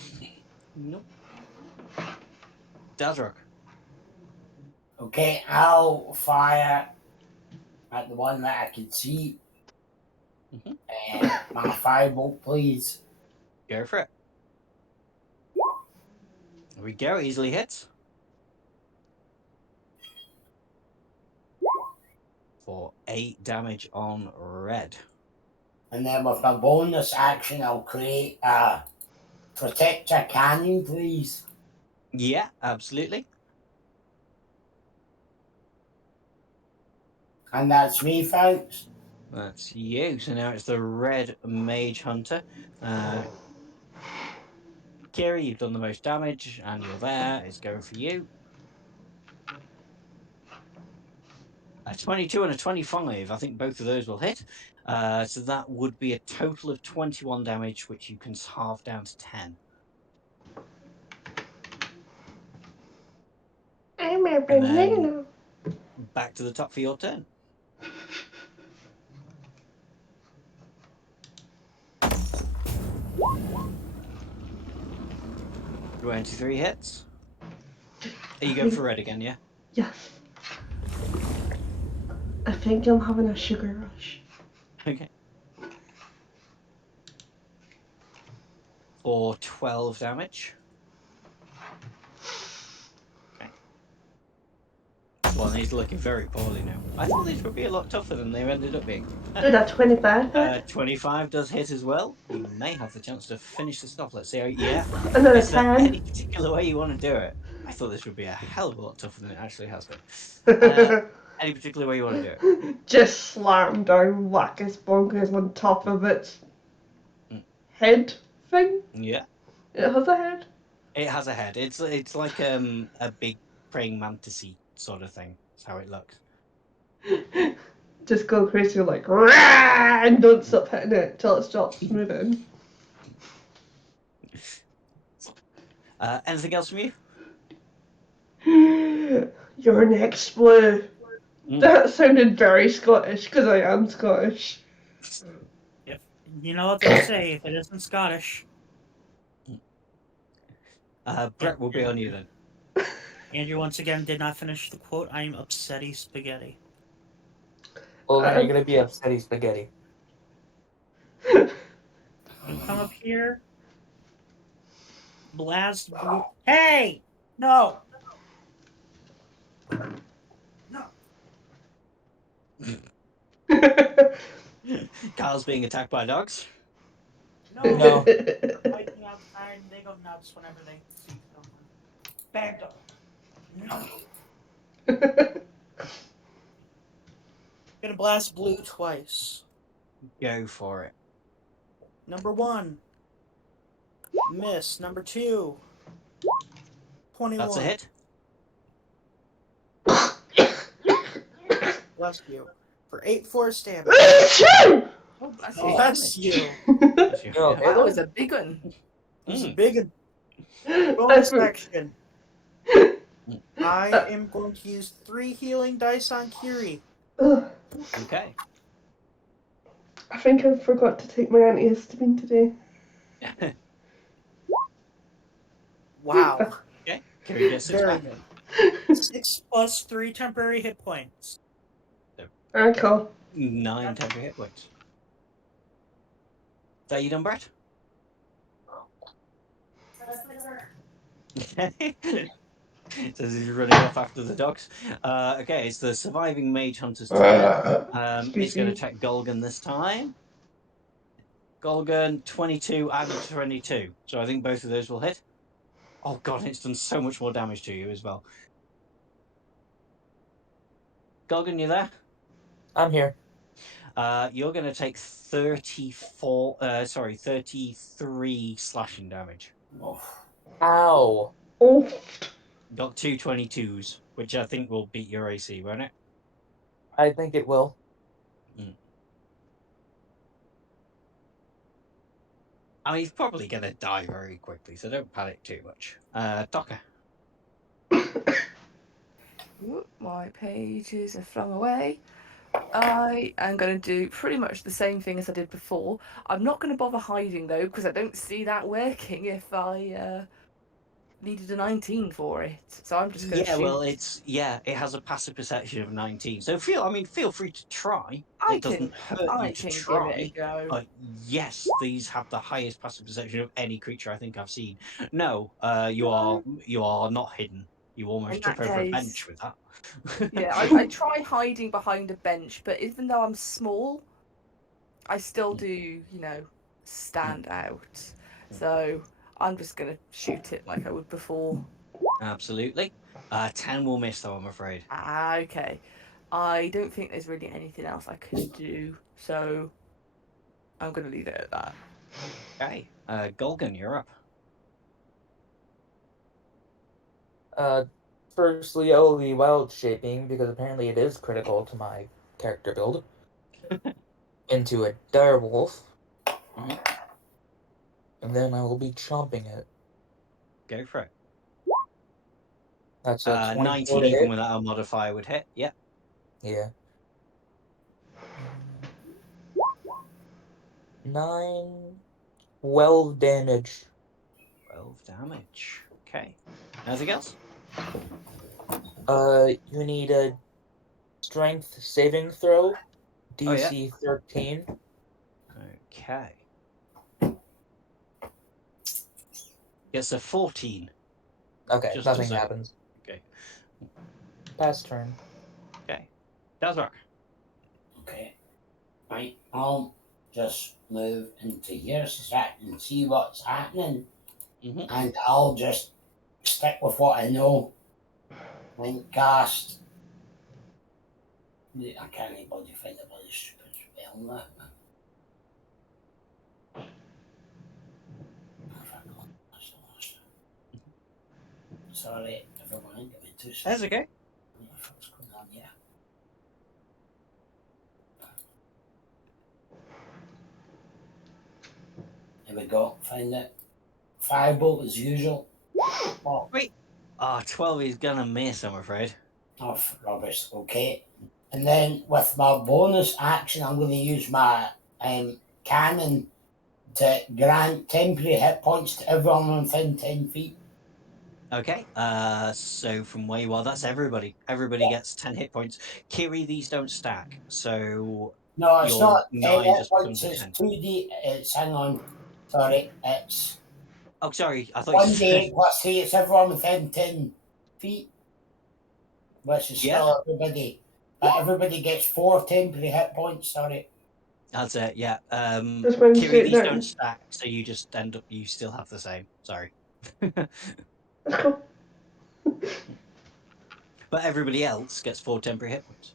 Nope. Dazrock. Okay, I'll fire at the one that I can see. Mhm. My firebolt, please. Go for it. There we go, easily hits. For 8 damage on red. And then with my bonus action, I'll create a protector cannon, please. Yeah, absolutely. And that's me, thanks. That's you. So now it's the red mage hunter. Kiri, you've done the most damage, and you're there. It's going for you. A 22 and a 25. I think both of those will hit. So that would be a total of 21 damage, which you can halve down to 10. I'm a And then banana. back to the top for your turn. 23 hits. Are you going for red again, yeah? Yes. I think I'm having a sugar rush. Okay. For 12 damage. Okay. Well, he's looking very poorly now. I thought these would be a lot tougher than they ended up being. Did that 25 hit? 25 does hit as well. You may have the chance to finish this off. Let's see how, yeah. Another Is there 10. any particular way you want to do it? I thought this would be a hell of a lot tougher than it actually has been. Any particular way you want to do it? Just slam down Wackus Bonkers on top of its Mm. head thing. Yeah, It has a head. it has a head. It's like a big praying mantis-y sort of thing. That's how it looks. Just go crazy like rah, and don't stop hitting it till it stops moving. Anything else from you? Your next blue. Mm. That sounded very Scottish because I am Scottish. If you know what they say, if it isn't Scottish. Brett will be on you then. Andrew once again did not finish the quote. I am upsetty spaghetti. Well, then you're gonna be upsetty spaghetti. You come up here. Blast blue. Hey! No! No! Kyle's being attacked by dogs. No! No. Biting outside, they go nuts whenever they see someone. Bad dog. No. Gonna blast blue twice. Go for it. Number 1. Miss. Number 2. 21. That's a hit. Bless you. For 8 force damage. Achoo! Oh, bless Oh, you. Bless you. Bless you. No, Yeah. That was a big one. This is Mm. big. I Bonus for- action. I am going to use 3 healing dice on Kiri. Ugh, Okay. I think I forgot to take my antihistamine today. Wow. Okay. Kiri gets 6 Very back. good. 6 plus 3 temporary hit points. Alright, cool. 9 temporary hit points. Is that you done, Brett? Okay. So he's running off after the dogs. Okay, it's the surviving mage hunter's turn. It's going to attack Golgan this time. Golgan, 22 and a 22. So I think both of those will hit. Oh god, it's done so much more damage to you as well. Golgan, you there? I'm here. You're going to take 33 slashing damage. Oh, Ow. Oh, Got two 22s, which I think will beat your AC, won't it? I think it will. I mean, he's probably going to die very quickly, so don't panic too much. Docker. Whoop, my pages are flung away. I am going to do pretty much the same thing as I did before. I'm not going to bother hiding though, because I don't see that working if I needed a 19 for it. So I'm just going to Yeah, shoot. well, it has a passive perception of 19. So feel free to try. I It doesn't hurt you to can try. give it a go. But yes, these have the highest passive perception of any creature I think I've seen. No, you are not hidden. You almost In trip that over a case- bench with that. Yeah, I try hiding behind a bench, but even though I'm small, I still do, stand out. So I'm just going to shoot it like I would before. Absolutely. 10 will miss though, I'm afraid. Okay. I don't think there's really anything else I can do, so I'm going to leave it at that. Okay. Golgan, you're up. Firstly, I will be wild shaping because apparently it is critical to my character build into a direwolf. Mhm. And then I will be chomping it. Go for it. That's a 24 19 to even hit. without a modifier would hit. Yeah. Yeah. 9, 12 damage. 12 damage. Okay. Anything else? You need a strength saving throw, Oh, yeah. DC 13. Okay. It's a 14. Okay, Just nothing as a- happens. Okay. Pass turn. Okay. Dazrak. okay. Right, I'll just move into here so I can see what's happening. Mhm. And I'll just stick with what I know and cast. I can't anybody find a bloody stupid spell now. Sorry, everyone, give me 2 seconds. That's okay. What the fuck's going on here? Here we go, find it. Firebolt as usual. Oh, 12 is gonna miss, I'm afraid. oh, rubbish. Okay. And then with my bonus action, I'm going to use my cannon to grant temporary hit points to everyone within 10 feet. Okay. So from where you are, that's everybody. Everybody gets 10 hit points. Kiri, these don't stack. So No, it's your not 10 9 hit just points, becomes a it's 10. 2d. It's, hang on. Sorry, it's Oh, sorry. I thought you 1d8 said. plus 3. It's everyone within 10 feet, which is Yeah. still everybody. But everybody gets 4 temporary hit points. Sorry. That's it, yeah. Just went Kiri, straight these down. don't stack, so you just end up, you still have the same. Sorry. Let's go. But everybody else gets 4 temporary hit points.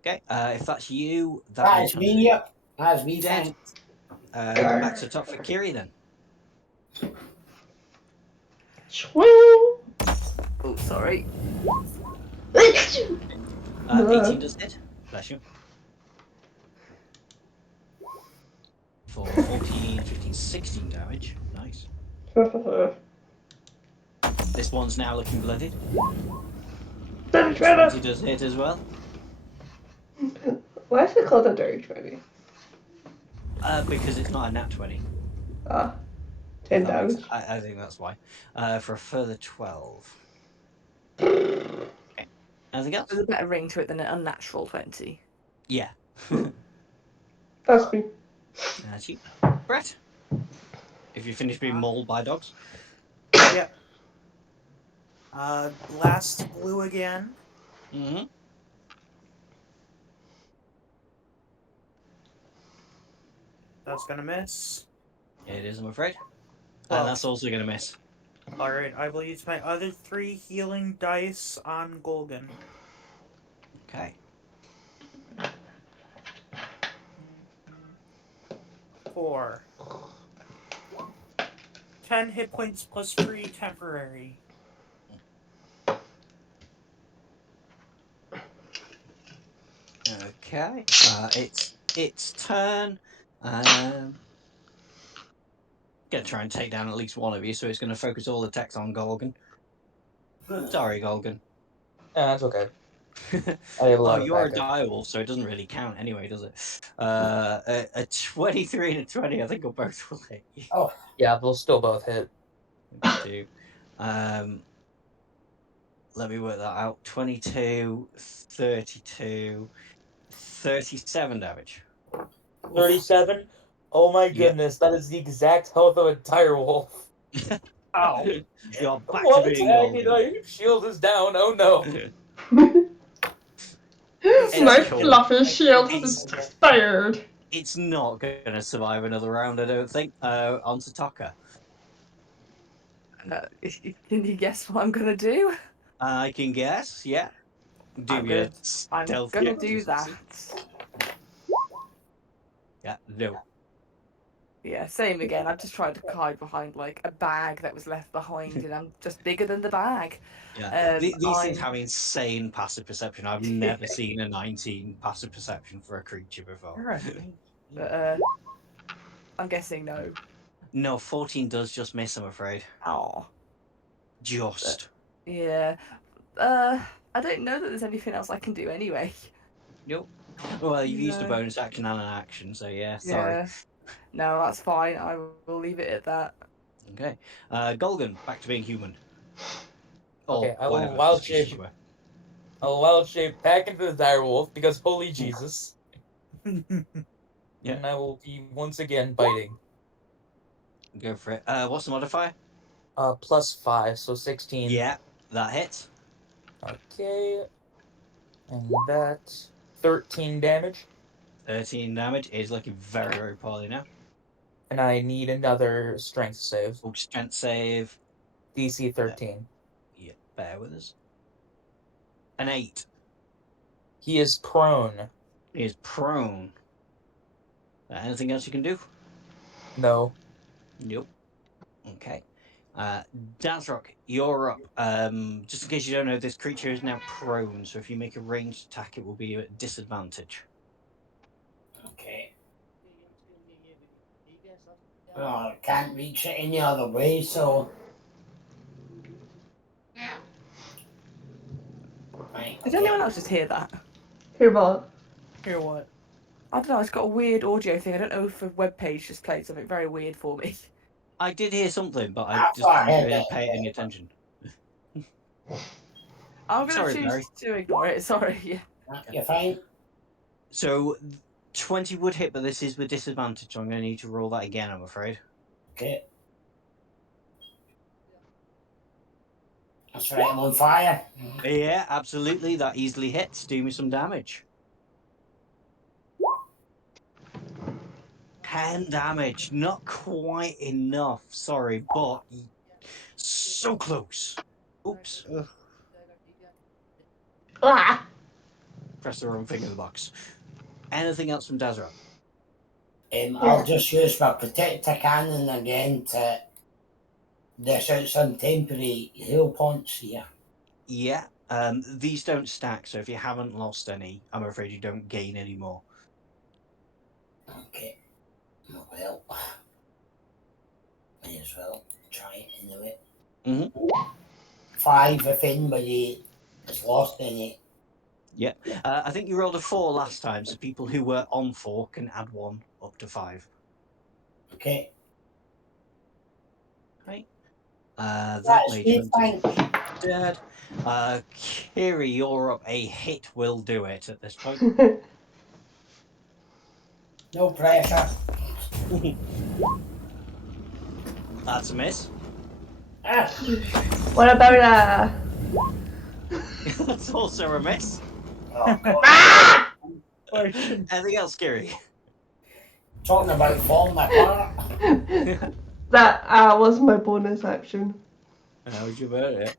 Okay, if that's you, That's me, yep. That's me, Dead. thanks. Back to top for Kiri then. Swing. Oh, sorry. 18 does hit. Bless you. For 14, 15, 16 damage. Nice. This one's now looking blooded. 20 does hit as well. Why is it called a dirty 20? Because it's not a nat 20. 10 damage. I think that's why. For a further 12. Okay. Anything else? There's a better ring to it than an unnatural 20. Yeah. That's me. That's you. Brett. If you finish being mauled by dogs. Yep. Blast blue again. Mm-hmm. That's gonna miss. It is, I'm afraid. Well, And that's also going to miss. alright, I will use my other 3 healing dice on Golgan. Okay. 4. 10 hit points plus 3 temporary. Okay. It's turn. Gonna try and take down at least one of you, so it's gonna focus all attacks on Golgan. Sorry, Golgan. That's okay. I have a Oh, lot of you're a backup. direwolf, so it doesn't really count anyway, does it? A 23 and a 20, I think, will both will hit you. Oh, Yeah, they'll still both hit. Do. Let me work that out. 22, 32, 37 damage. 37? Oh my Yep. goodness, that is the exact health of a dire wolf. Ow. You're back One to being attack and Golgan. my shield is down. Oh no. My It's cool. fluffy shield has expired. It's not going to survive another round, I don't think. On to Taka. Can you guess what I'm gonna do? I can guess, yeah. Do I'm your gonna stealth do check. that. Yeah, no. Yeah, same again. I've just tried to hide behind like a bag that was left behind, and I'm just bigger than the bag. Yeah. These things I'm have insane passive perception. I've never seen a 19 passive perception for a creature before. but I'm guessing no. No, 14 does just miss, I'm afraid. Oh, Just. yeah. I don't know that there's anything else I can do anyway. Nope. Well, you've used a No. bonus action and an action, so yeah, sorry. Yeah. No, that's fine. I will leave it at that. Okay. Golgan, back to being human. Okay, I will whatever wild species shape. you were. I'll wild shape back into the dire wolf because holy Jesus. Yeah. And I will be once again biting. Go for it. What's the modifier? +5, so 16. Yeah, that hits. Okay. And that 13 damage. 13 damage is looking very, very poorly now. And I need another strength save. Oh, strength save. DC 13. Yeah, bear with us. An 8. He is prone. He is prone. Anything else you can do? No. Nope. Okay. Dazrock, you're up. Just in case you don't know, this creature is now prone, so if you make a ranged attack, it will be at disadvantage. okay. Well, I can't reach it any other way, so. Right, Did okay. anyone else just hear that? Here, what? Hear what? I don't know. It's got a weird audio thing. I don't know if a web page just played something very weird for me. I did hear something, but I That's just what I didn't heard really it. pay any attention. I'm gonna Sorry, choose Barry. to ignore it. Sorry. Yeah. You're fine. So 20 would hit, but this is with disadvantage, so I'm going to need to roll that again, I'm afraid. Okay. That's right, I'm on fire. Yeah, absolutely. That easily hits. Do me some damage. 10 damage. Not quite enough. Sorry, but so close. Oops. Ah! Press the wrong thing in the box. Anything else from Dazra? I'll just use my protector cannon again to dish out some temporary heal points here. Yeah. These don't stack, so if you haven't lost any, I'm afraid you don't gain any more. Okay. Well, may as well try it anyway. Mm-hmm. 5 if anybody has lost any. Yeah. I think you rolled a 4 last time, so people who were on 4 can add 1 up to 5. Okay. Right. That That's made me, thanks. dead. Kiri, you're up. A hit will do it at this point. No pressure. That's a miss. What about That's also a miss. Oh, God. Ah! Anything else, Gary? Talking about falling apart. That was my bonus action. How would you about it?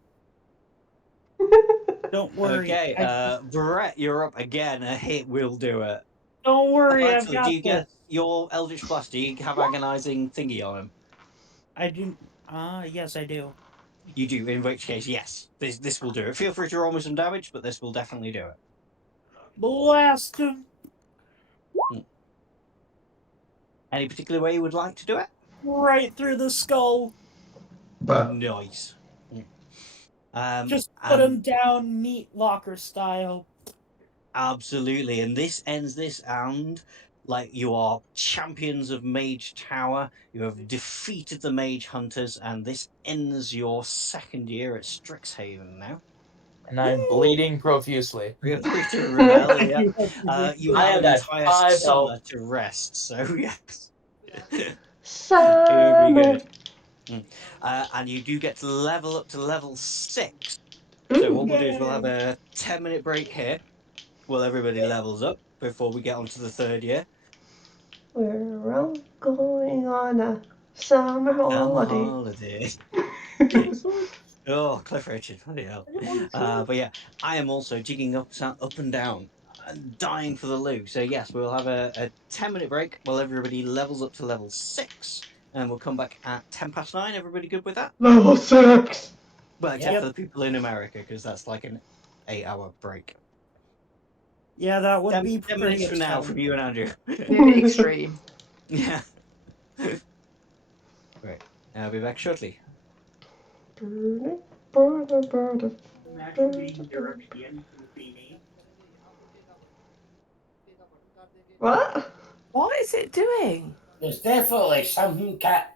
Don't worry. Okay, Brett, you're up again. A hit will do it. Don't worry, I've Actually, got do you get this. your Eldritch Blast? Do you have agonizing thingy on him? I do. Yes, I do. You do, in which case, yes, this will do it. Feel free to roll me some damage, but this will definitely do it. Blast him Any particular way you would like to do it? right through the skull. Nice. Just put him down, meat locker style. Absolutely, and this ends this round. Like, you are champions of Mage Tower. You have defeated the Mage Hunters, and this ends your second year at Strixhaven now. And I'm bleeding profusely. Feel free to rebel, yeah. You I have am an at entire 5 summer health. to rest, so yes. It'll be Summer. good. And you do get to level up to level 6. So what we'll do is we'll have a 10-minute break here while everybody levels up before we get on to the third year. We're all going on a summer holiday. Oh, Cliff Richard, bloody hell. But yeah, I am also jigging up and down and dying for the loo. So yes, we'll have a 10-minute break while everybody levels up to level 6. And we'll come back at 9:10. Everybody good with that? Level 6. Well, except Yep. for the people in America, because that's like an 8-hour break. Yeah, that would 10 be 10 pretty minutes from now exciting. from you and Andrew. The extreme. Yeah. Right. I'll be back shortly. Imagine being European would be me. What? What is it doing? There's definitely something cat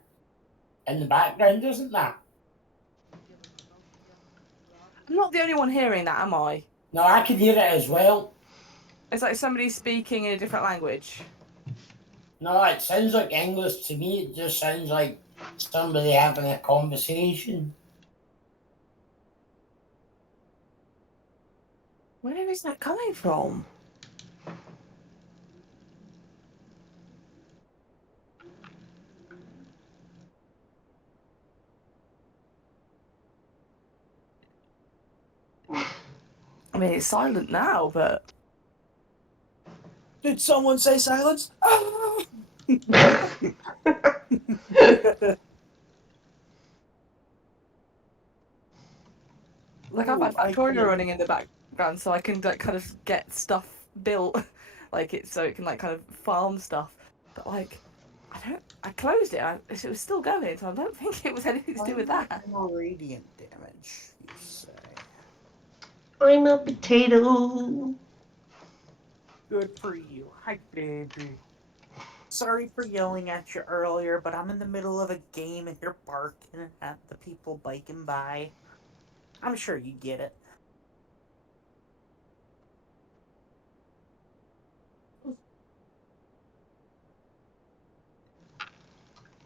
in the background, isn't there? I'm not the only one hearing that, am I? No, I can hear it as well. It's like somebody speaking in a different language. No, it sounds like English to me. It just sounds like somebody having a conversation. Where is that coming from? I mean, it's silent now, but Did someone say silence? like I've had I Factorio can't- running in the background, so I can like kind of get stuff built, like it so it can like kind of farm stuff. But like, I closed it. It was still going, so I don't think it was anything to do with that. More radiant damage, you say? I'm a potato. Good for you. Hi, baby. Sorry for yelling at you earlier, but I'm in the middle of a game and you're barking at the people biking by. I'm sure you get it.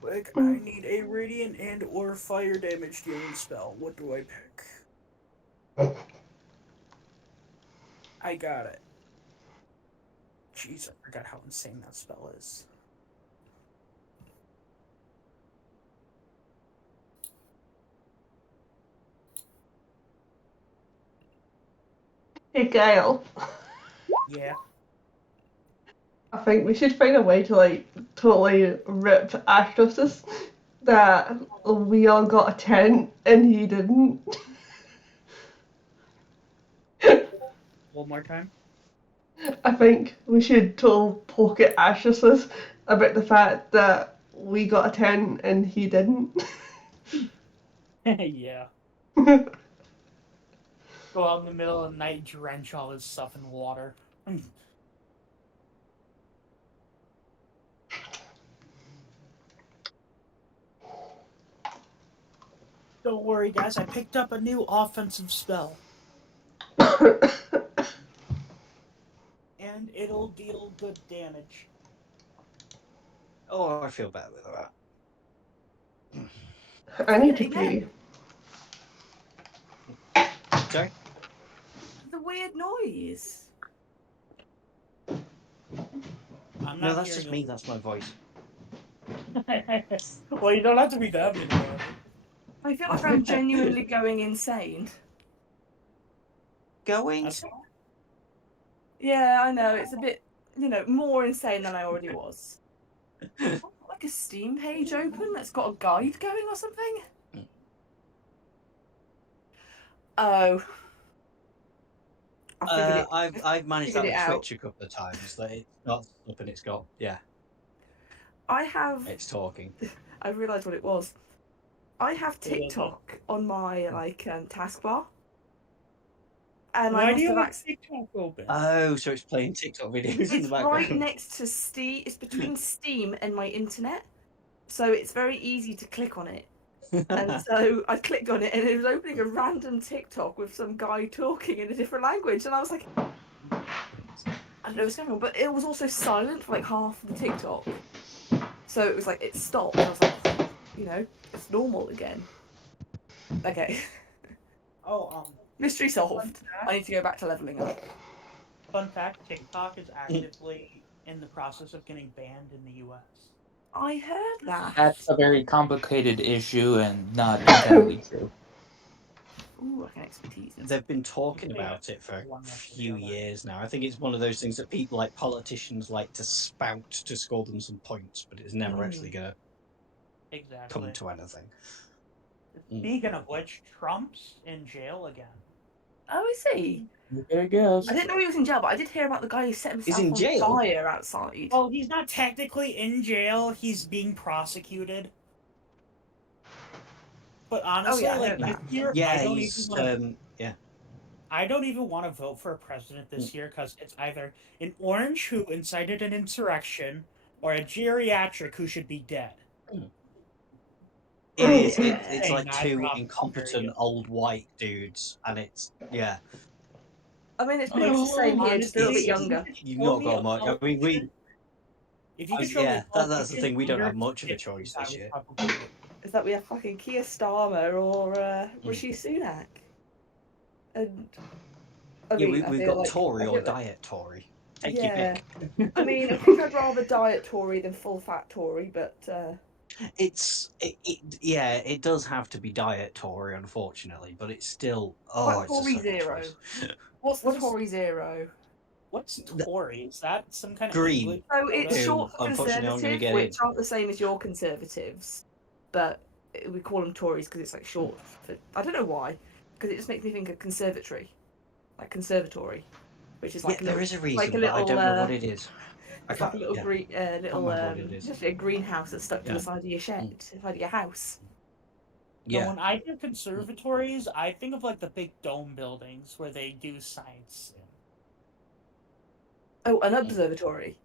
Like, I need a radiant and or fire damage dealing spell. What do I pick? I got it. Jeez, I forgot how insane that spell is. Hey, Gail. Yeah. I think we should find a way to like totally rip Astros's that we all got a tent and he didn't. One more time. I think we should totally poke at Astros's about the fact that we got a tent and he didn't. Yeah. Go out in the middle of the night, drench all his stuff in water. Don't worry, guys. I picked up a new offensive spell. And it'll deal good damage. Oh, I feel bad with that. I need to pee. Sorry? The weird noise. I'm No, not that's hearing just me. That's my voice. Well, you don't have to be that mean about it. I feel like I'm genuinely going insane. Going? That's Yeah, I know. It's a bit, more insane than I already was. Like a Steam page open that's got a guide going or something? Oh. I figured it. I've managed that figured with it out. Twitch a couple of times. That it starts up and it's got I have. it's talking. I realised what it was. I have What is it? TikTok on my taskbar, and I Why do must you have have access. TikTok open? Oh, so it's playing TikTok videos in the It's right background. next to Steam. It's between Steam and my internet, so it's very easy to click on it. And so I clicked on it, and it was opening a random TikTok with some guy talking in a different language, and I was like, I don't know what's going on, but it was also silent for like half of the TikTok. So it was like it stopped. I was like, it's normal again. Okay. Oh, Mystery solved. I need to go back to leveling up. fun fact: TikTok is actively in the process of getting banned in the U.S. I heard that. That's a very complicated issue and not entirely true. Ooh, I can expertise. They've been talking about it for a few years now. I think it's one of those things that people like politicians like to spout to score them some points, but it's never actually going to Exactly. come to anything. Speaking of which, Trump's in jail again. Oh, is he? I guess. I didn't know he was in jail, but I did hear about the guy who set himself in on jail? fire outside. Well, he's not technically in jail. He's being prosecuted. But honestly, I like heard that. this year, Yeah, I don't he's even want to. yeah. I don't even want to vote for a president this year because it's either an orange who incited an insurrection or a geriatric who should be dead. It is. Yeah. It's like Not two Rob incompetent Parker. old white dudes, and it's I mean, it's pretty much the same here, just a little bit Honestly, younger. You've not got much. I mean, if you could show me a that's the thing. We don't have politician much of a under choice 50s, I this would year. probably vote. Is that we have fucking Keir Starmer or Rishi Sunak? And I Yeah, mean, I we've feel got like Tory I or feel like, Diet Tory. Take yeah. your pick. I mean, I think I'd rather diet Tory than full fat Tory, but it does have to be Diet Tory, unfortunately, but it's still what it's a Tory sucky Zero? choice. What's the Tory Zero? What's Tory? Is that some kind of Green. English? So it's Who, short for unfortunately, aren't gonna conservative, get which in. aren't the same as your conservatives, but we call them Tories because it's like short for. I don't know why, because it just makes me think of conservatory, like conservatory, which is like there is a reason, like a but I little. don't know what it is. It's like a little little remember what it is. just a greenhouse that's stuck to the side of your shed, side of your house. So when I hear conservatories, I think of like the big dome buildings where they do science. Oh, an observatory.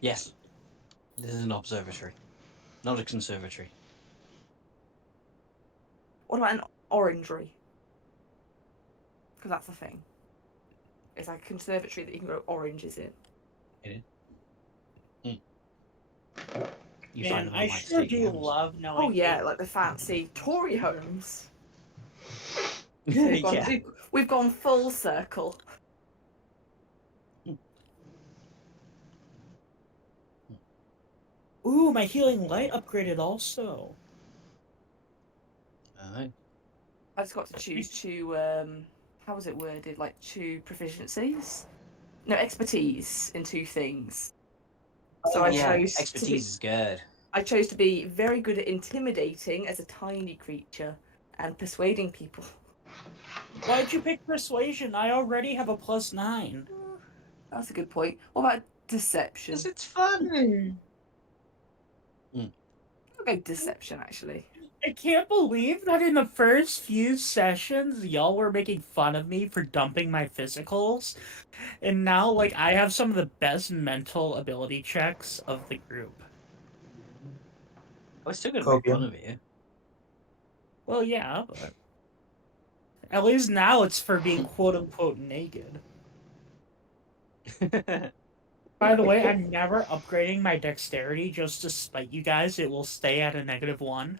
Yes, this is an observatory, not a conservatory. What about an orangery? Because that's the thing. It's like a conservatory that you can grow oranges in. It is. You Man, find them on, I like, sure stately do homes. love knowing. Oh yeah, like the fancy Tory homes. So Yeah. we've gone full circle. Ooh, my healing light upgraded also. I just got to choose two. How was it worded? Like two proficiencies? No, expertise in two things. So I chose expertise is good. I chose to be very good at intimidating as a tiny creature and persuading people. Why'd you pick persuasion? I already have a +9. That's a good point. What about deception? Because it's fun. I'll go deception, actually. I can't believe that in the first few sessions, y'all were making fun of me for dumping my physicals. And now, like, I have some of the best mental ability checks of the group. I was still going to make fun of you. Well, yeah, but at least now it's for being quote-unquote naked. By the way, I'm never upgrading my dexterity just to spite you guys. It will stay at a -1.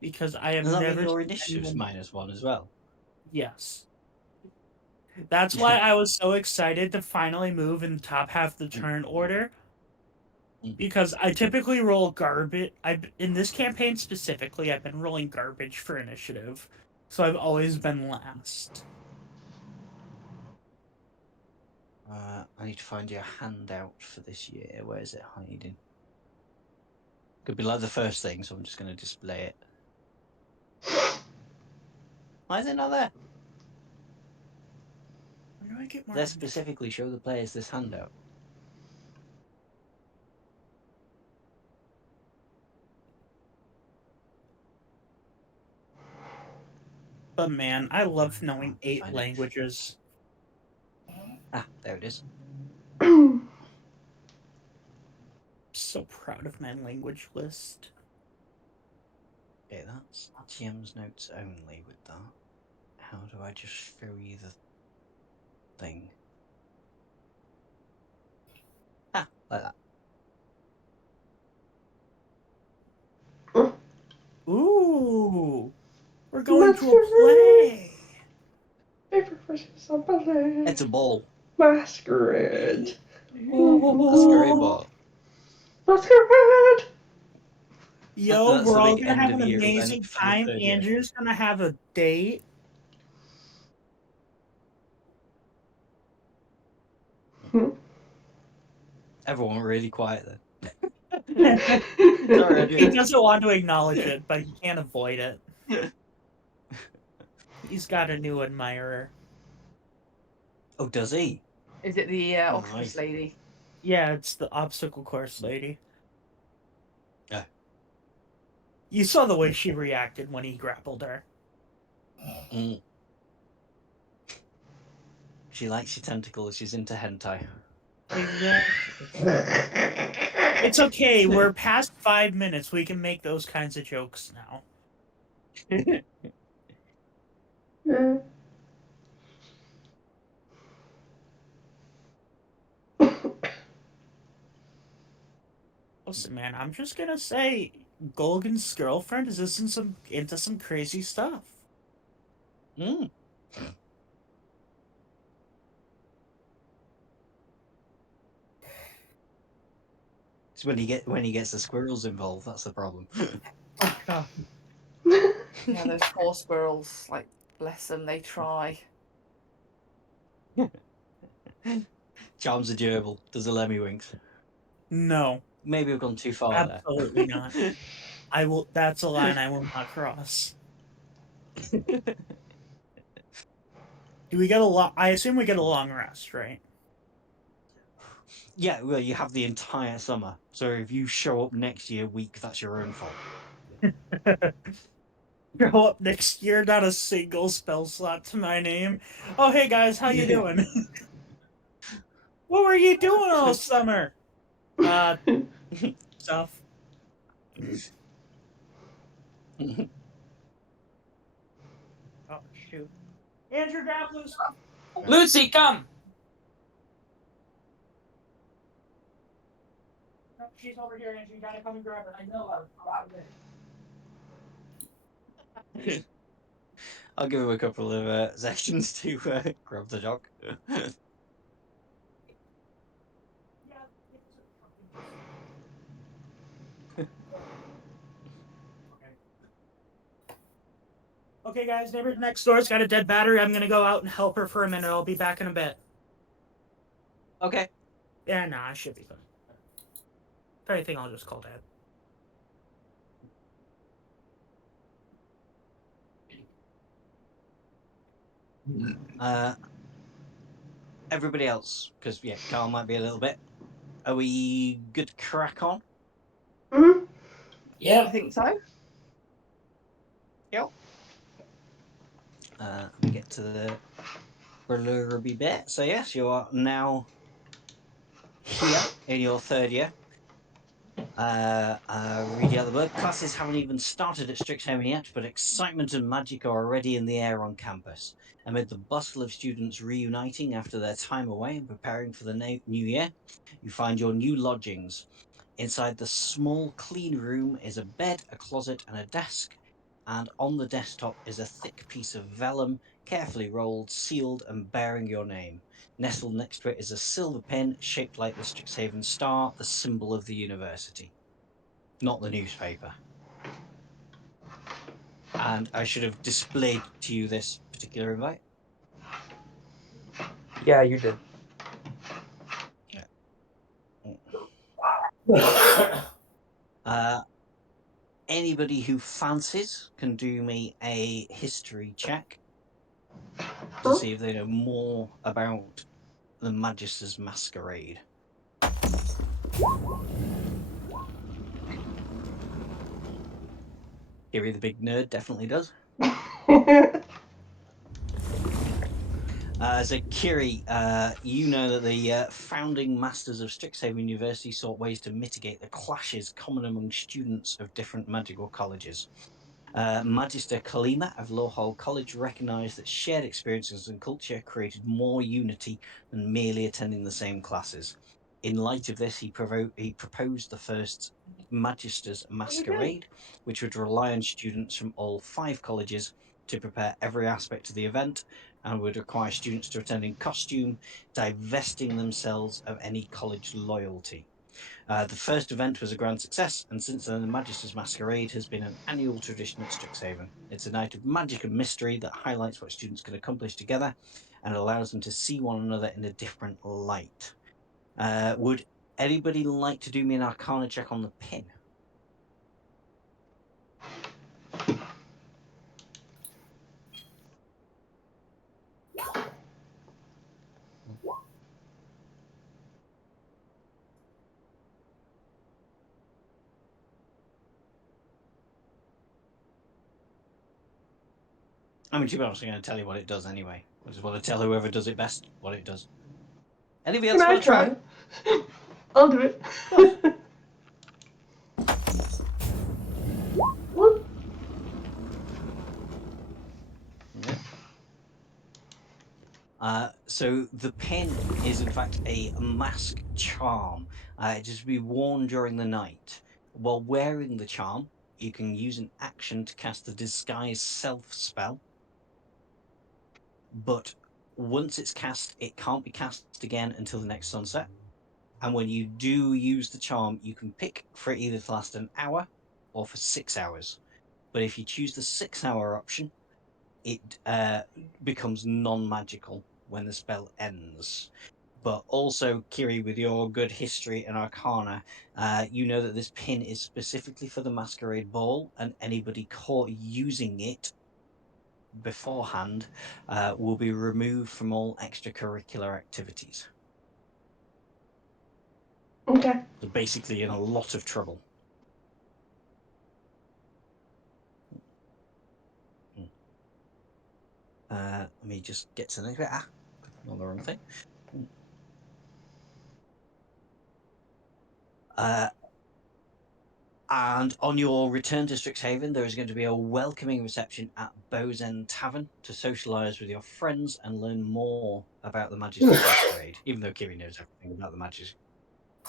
Because I have Does that mean never your seen initiative's anyone... -1 as well? Yes. That's why I was so excited to finally move in the top half of the turn order. Because I typically roll garbage. In this campaign specifically, I've been rolling garbage for initiative. So I've always been last. I need to find your handout for this year. Where is it hiding? Could be like the first thing, so I'm just going to display it. Why is it not there? Where do I get more? Let's specifically show the players this handout. But man, I love knowing 8 Find it. languages. Ah, there it is. I'm so proud of my language list. Okay, that's TM's notes only with that. How do I just show you the thing? Ah, like that. Ooh, we're going to a play. Paper versus somebody. It's a ball. Masquerade. Masquerade ball. Masquerade. Yo, That's we're the all big gonna end have of an year amazing event for the time. third year. Andrew's gonna have a date. Everyone really quiet then. Sorry, Andrew. he doesn't want to acknowledge it, but he can't avoid it. He's got a new admirer. Oh, does he? Is it the Oh, octopus nice. lady? Yeah, it's the obstacle course lady. Yeah. You saw the way she reacted when he grappled her. Mm. She likes your tentacles. She's into hentai. Exactly. It's okay. We're past 5 minutes. We can make those kinds of jokes now. Listen, man, I'm just gonna say, Golgan's girlfriend is into some crazy stuff. Mm. It's when he gets the squirrels involved. That's the problem. Oh god. Yeah, those poor squirrels. Like, bless them, they try. Charms a gerbil. Does a lemmy-winks. No, Maybe we've gone too far absolutely not. I will. That's a line I will not cross. there. Do we get a long? I assume we get a long rest, right? Yeah, well, you have the entire summer. So if you show up next year weak, that's your own fault. Grow up next year, not a single spell slot to my name. Oh, hey guys, how you doing? What were you doing all summer? Stuff. Oh shoot, Andrew, grab Lucy. Lucy, come! No, she's over here, Andrew. You gotta come and grab her. I know. I'll give him a couple of seconds to grab the dog. Okay, guys, neighbor next door's got a dead battery. I'm gonna go out and help her for a minute. I'll be back in a bit. Okay. Yeah, nah, I should be fine. If anything, I'll just call Dad. Everybody else, because yeah, Carl might be a little bit. Are we good to crack on? Mm-hmm. I Yep. think so. Yep. Let me get to the blurby bit. So yes, you are now here in your third year. Read the other word. Classes haven't even started at Strixhaven yet, but excitement and magic are already in the air on campus. Amid the bustle of students reuniting after their time away and preparing for the new year, you find your new lodgings. Inside the small, clean room is a bed, a closet, and a desk. And on the desktop is a thick piece of vellum, carefully rolled, sealed, and bearing your name. Nestled next to it is a silver pin shaped like the Strixhaven star, the symbol of the university, not the newspaper. And I should have displayed to you this particular invite. Yeah, you did. Anybody who fancies can do me a history check to see if they know more about the Magister's Masquerade. Gary the big nerd definitely does. So Kiri, you know that the founding masters of Strixhaven University sought ways to mitigate the clashes common among students of different magical colleges. Magister Kalima of Lawhall College recognised that shared experiences and culture created more unity than merely attending the same classes. In light of this, he proposed the first Magister's Masquerade, which would rely on students from all 5 colleges to prepare every aspect of the event and would require students to attend in costume, divesting themselves of any college loyalty. The first event was a grand success, and since then, the Magister's Masquerade has been an annual tradition at Strixhaven. It's a night of magic and mystery that highlights what students can accomplish together and allows them to see one another in a different light. Would anybody like to do me an Arcana check on the pin? I mean, to be honest, I'm going to tell you what it does anyway. I just want to tell whoever does it best what it does. Anybody else Can I want to try? I'll do it. course. Whoop. So the pin is in fact a mask charm. It is to be worn during the night. While wearing the charm, you can use an action to cast the disguise self spell. But once it's cast, it can't be cast again until the next sunset. And when you do use the charm, you can pick for it either to last an hour or for 6 hours. But if you choose the 6-hour option, it becomes non-magical when the spell ends. But also, Kiri, with your good history and Arcana, you know that this pin is specifically for the Masquerade Ball, and anybody caught using it beforehand will be removed from all extracurricular activities. Okay. So basically in a lot of trouble. Let me just get to the next bit. Clicking on the wrong thing. And on your return to Strixhaven, there is going to be a welcoming reception at Bow's End Tavern to socialise with your friends and learn more about the Magister's Masquerade, even though Kiri knows everything about the Magister's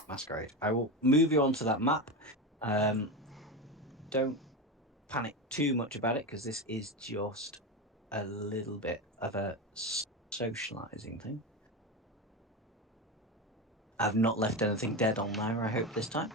Masquerade. I will move you on to that map. Don't panic too much about it, because this is just a little bit of a socialising thing. I've not left anything dead on there, I hope, this time.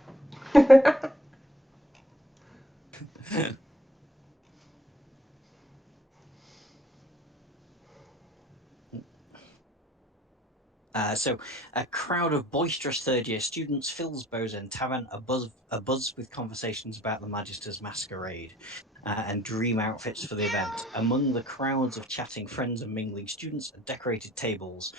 So a crowd of boisterous third-year students fills Bow's End Tavern, abuzz with conversations about the Magister's Masquerade and dream outfits for the event. Among the crowds of chatting friends and mingling students are decorated tables.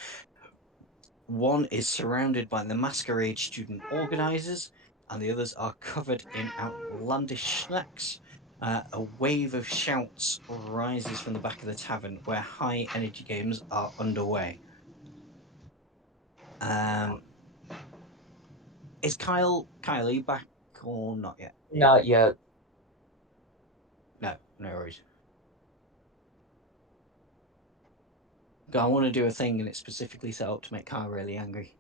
One is surrounded by the Masquerade student organisers, and the others are covered in outlandish snacks. A wave of shouts rises from the back of the tavern, where high-energy games are underway. Is Kyle, are you back or not yet? Not yet. No worries. I want to do a thing, and it's specifically set up to make Kyle really angry.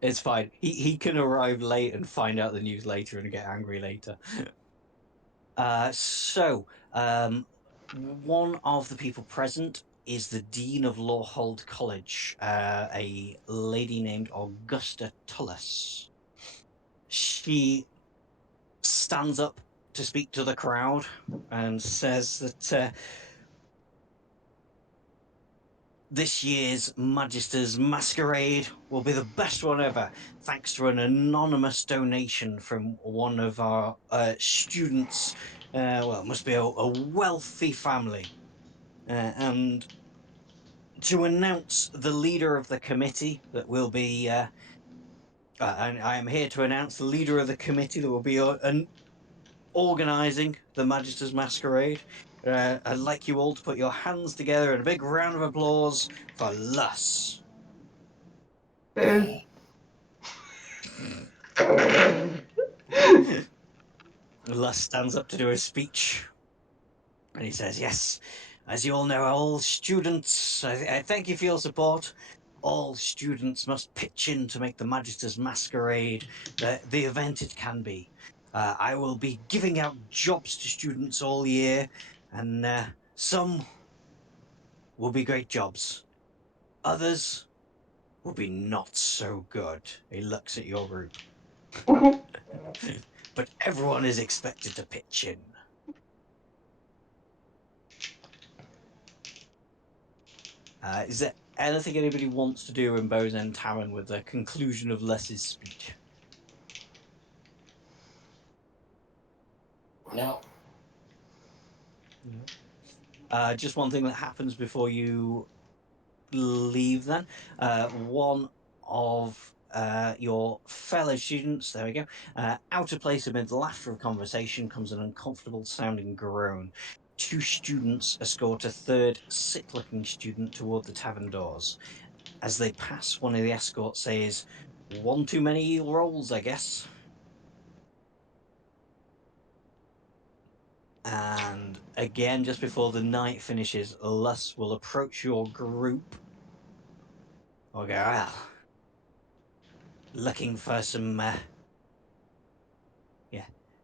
It's fine. He can arrive late and find out the news later and get angry later. One of the people present is the Dean of Lawhold College, a lady named Augusta Tullis. She stands up to speak to the crowd and says that this year's Magister's Masquerade will be the best one ever, thanks to an anonymous donation from one of our students. Well, it must be a wealthy family. And to announce the leader of the committee that will be, and I am here to announce the leader of the committee that will be organising the Magister's Masquerade. I'd like you all to put your hands together in a big round of applause for Luss. Luss stands up to do his speech, and he says, yes, as you all know, all students, I thank you for your support. All students must pitch in to make the Magister's Masquerade the event it can be. I will be giving out jobs to students all year, and some will be great jobs. Others will be not so good. He looks at your group. But everyone is expected to pitch in. Is there anything anybody wants to do in Bow's End Tavern with the conclusion of Les's speech? No. Just one thing that happens before you leave then. One of your fellow students, there we go, out of place amid the laughter of conversation comes an uncomfortable sounding groan. Two students escort a third sick-looking student toward the tavern doors. As they pass, one of the escorts says, one too many rolls, I guess. And again, just before the night finishes, Luss will approach your group. Or go, well, looking for some,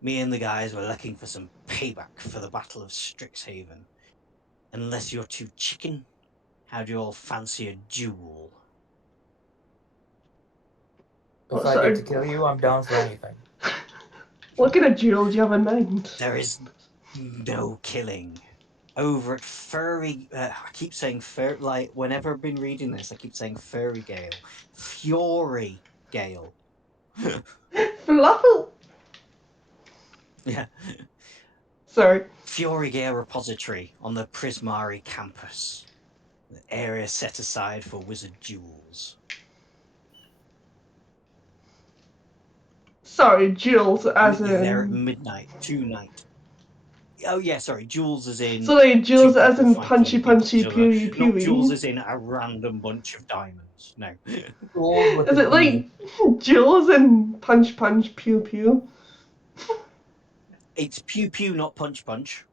me and the guys were looking for some payback for the Battle of Strixhaven. Unless you're too chicken, how do you all fancy a duel? If I get to kill you, I'm down for anything. What kind of duel do you have in mind? There is no killing. Over at Furry, I keep saying like whenever I've been reading this, I keep saying Furry Gale. Fury Gale. Fluffle! Yeah. Sorry. Fury Gale Repository on the Prismari campus. The area set aside for wizard duels. Sorry, duels as Meet you there at in... midnight, tonight. Oh yeah, sorry, duels as in... Sorry, duels two as people in fighting punchy against each punchy other. pewy Not duels pewy. as in a random bunch of diamonds. No. Duels with Is a it like duels and punch punch pew pew? It's pew pew, not punch punch.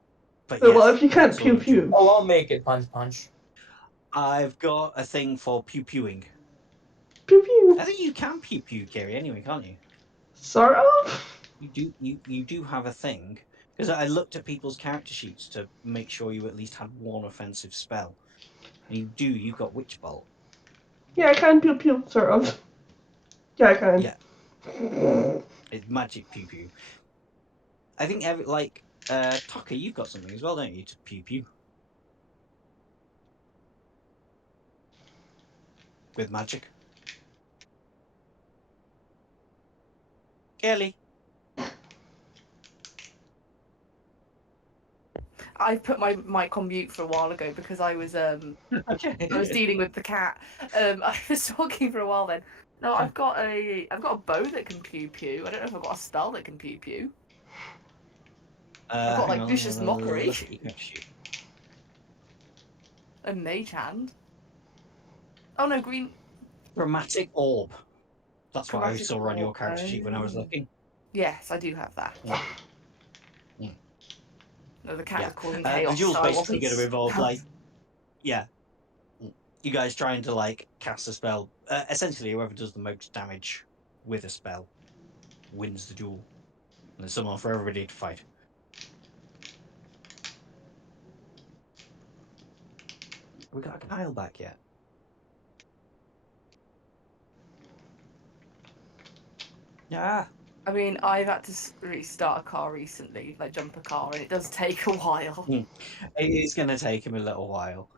But Well, yes, if you that can't sort pew of pew. duel. Oh, I'll make it punch punch. I've got a thing for pew pewing. Pew pew. I think you can pew pew, Kerry, anyway, can't you? Sort of. You do have a thing. Because I looked at people's character sheets to make sure you at least had one offensive spell. And you've got Witch Bolt. Yeah, I can pew pew, sort of. Yeah, I can. Yeah. It's magic pew pew. I think Tucker, you've got something as well, don't you, to pew pew? With magic. Kelly. I put my mic on mute for a while ago because I was Okay. I was dealing with the cat. I was talking for a while then. No, I've got a bow that can pew pew. I don't know if I've got a spell that can pew pew. I've got like vicious mockery and mage hand. Oh no, green. Chromatic orb. That's what I Chromatic saw on your orb. character sheet when I was looking. Yes, I do have that. Yeah. No, the cat Yeah. was calling The chaos. duel's so I basically wasn't going to involve you guys trying to cast a spell essentially, whoever does the most damage with a spell wins the duel. And there's someone for everybody to fight. Have we got Kyle back yet? Yeah. I mean, I've had to restart a car recently, like jump a car, and it does take a while. It's going to take him a little while.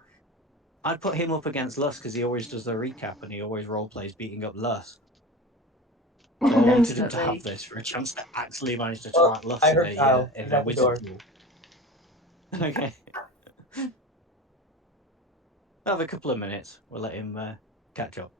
I'd put him up against Lust because he always does the recap and he always role plays beating up Lust. So I wanted him to have Definitely. this for a chance to actually manage to Well, twat Lust I in heard Kyle. in He's a at the wizard door. duel. Okay. Have a couple of minutes. We'll let him catch up.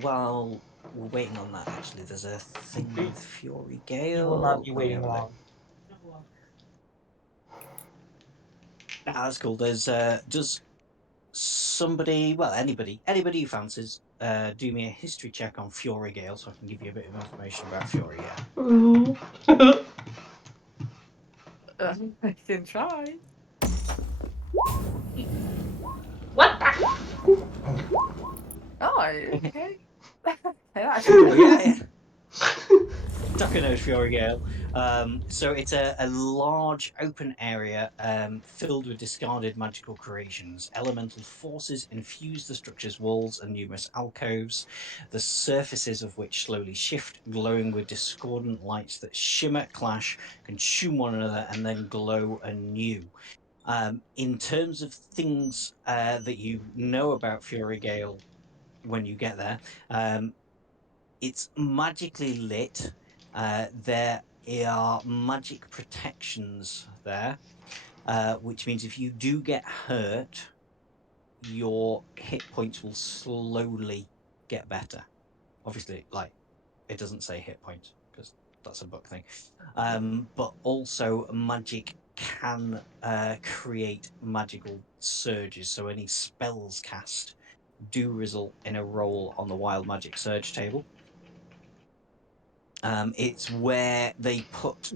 While we're waiting on that, actually, there's a thing with Fury Gale. You will not be Let me waiting have a look. long. That's cool. There's does somebody, well, anybody who fancies, do me a history check on Fury Gale so I can give you a bit of information about Fury Gale. Ooh. I can try. What the? Oh, okay. Oh, yeah. Tucker knows Fury Gale. So it's a large open area filled with discarded magical creations. Elemental forces infuse the structure's walls and numerous alcoves, the surfaces of which slowly shift, glowing with discordant lights that shimmer, clash, consume one another, and then glow anew. In terms of things that you know about Fury Gale when you get there, it's magically lit. There are magic protections there, which means if you do get hurt, your hit points will slowly get better. Obviously, like, it doesn't say hit points because that's a book thing. But also magic can create magical surges. So any spells cast do result in a roll on the wild magic surge table. It's where they put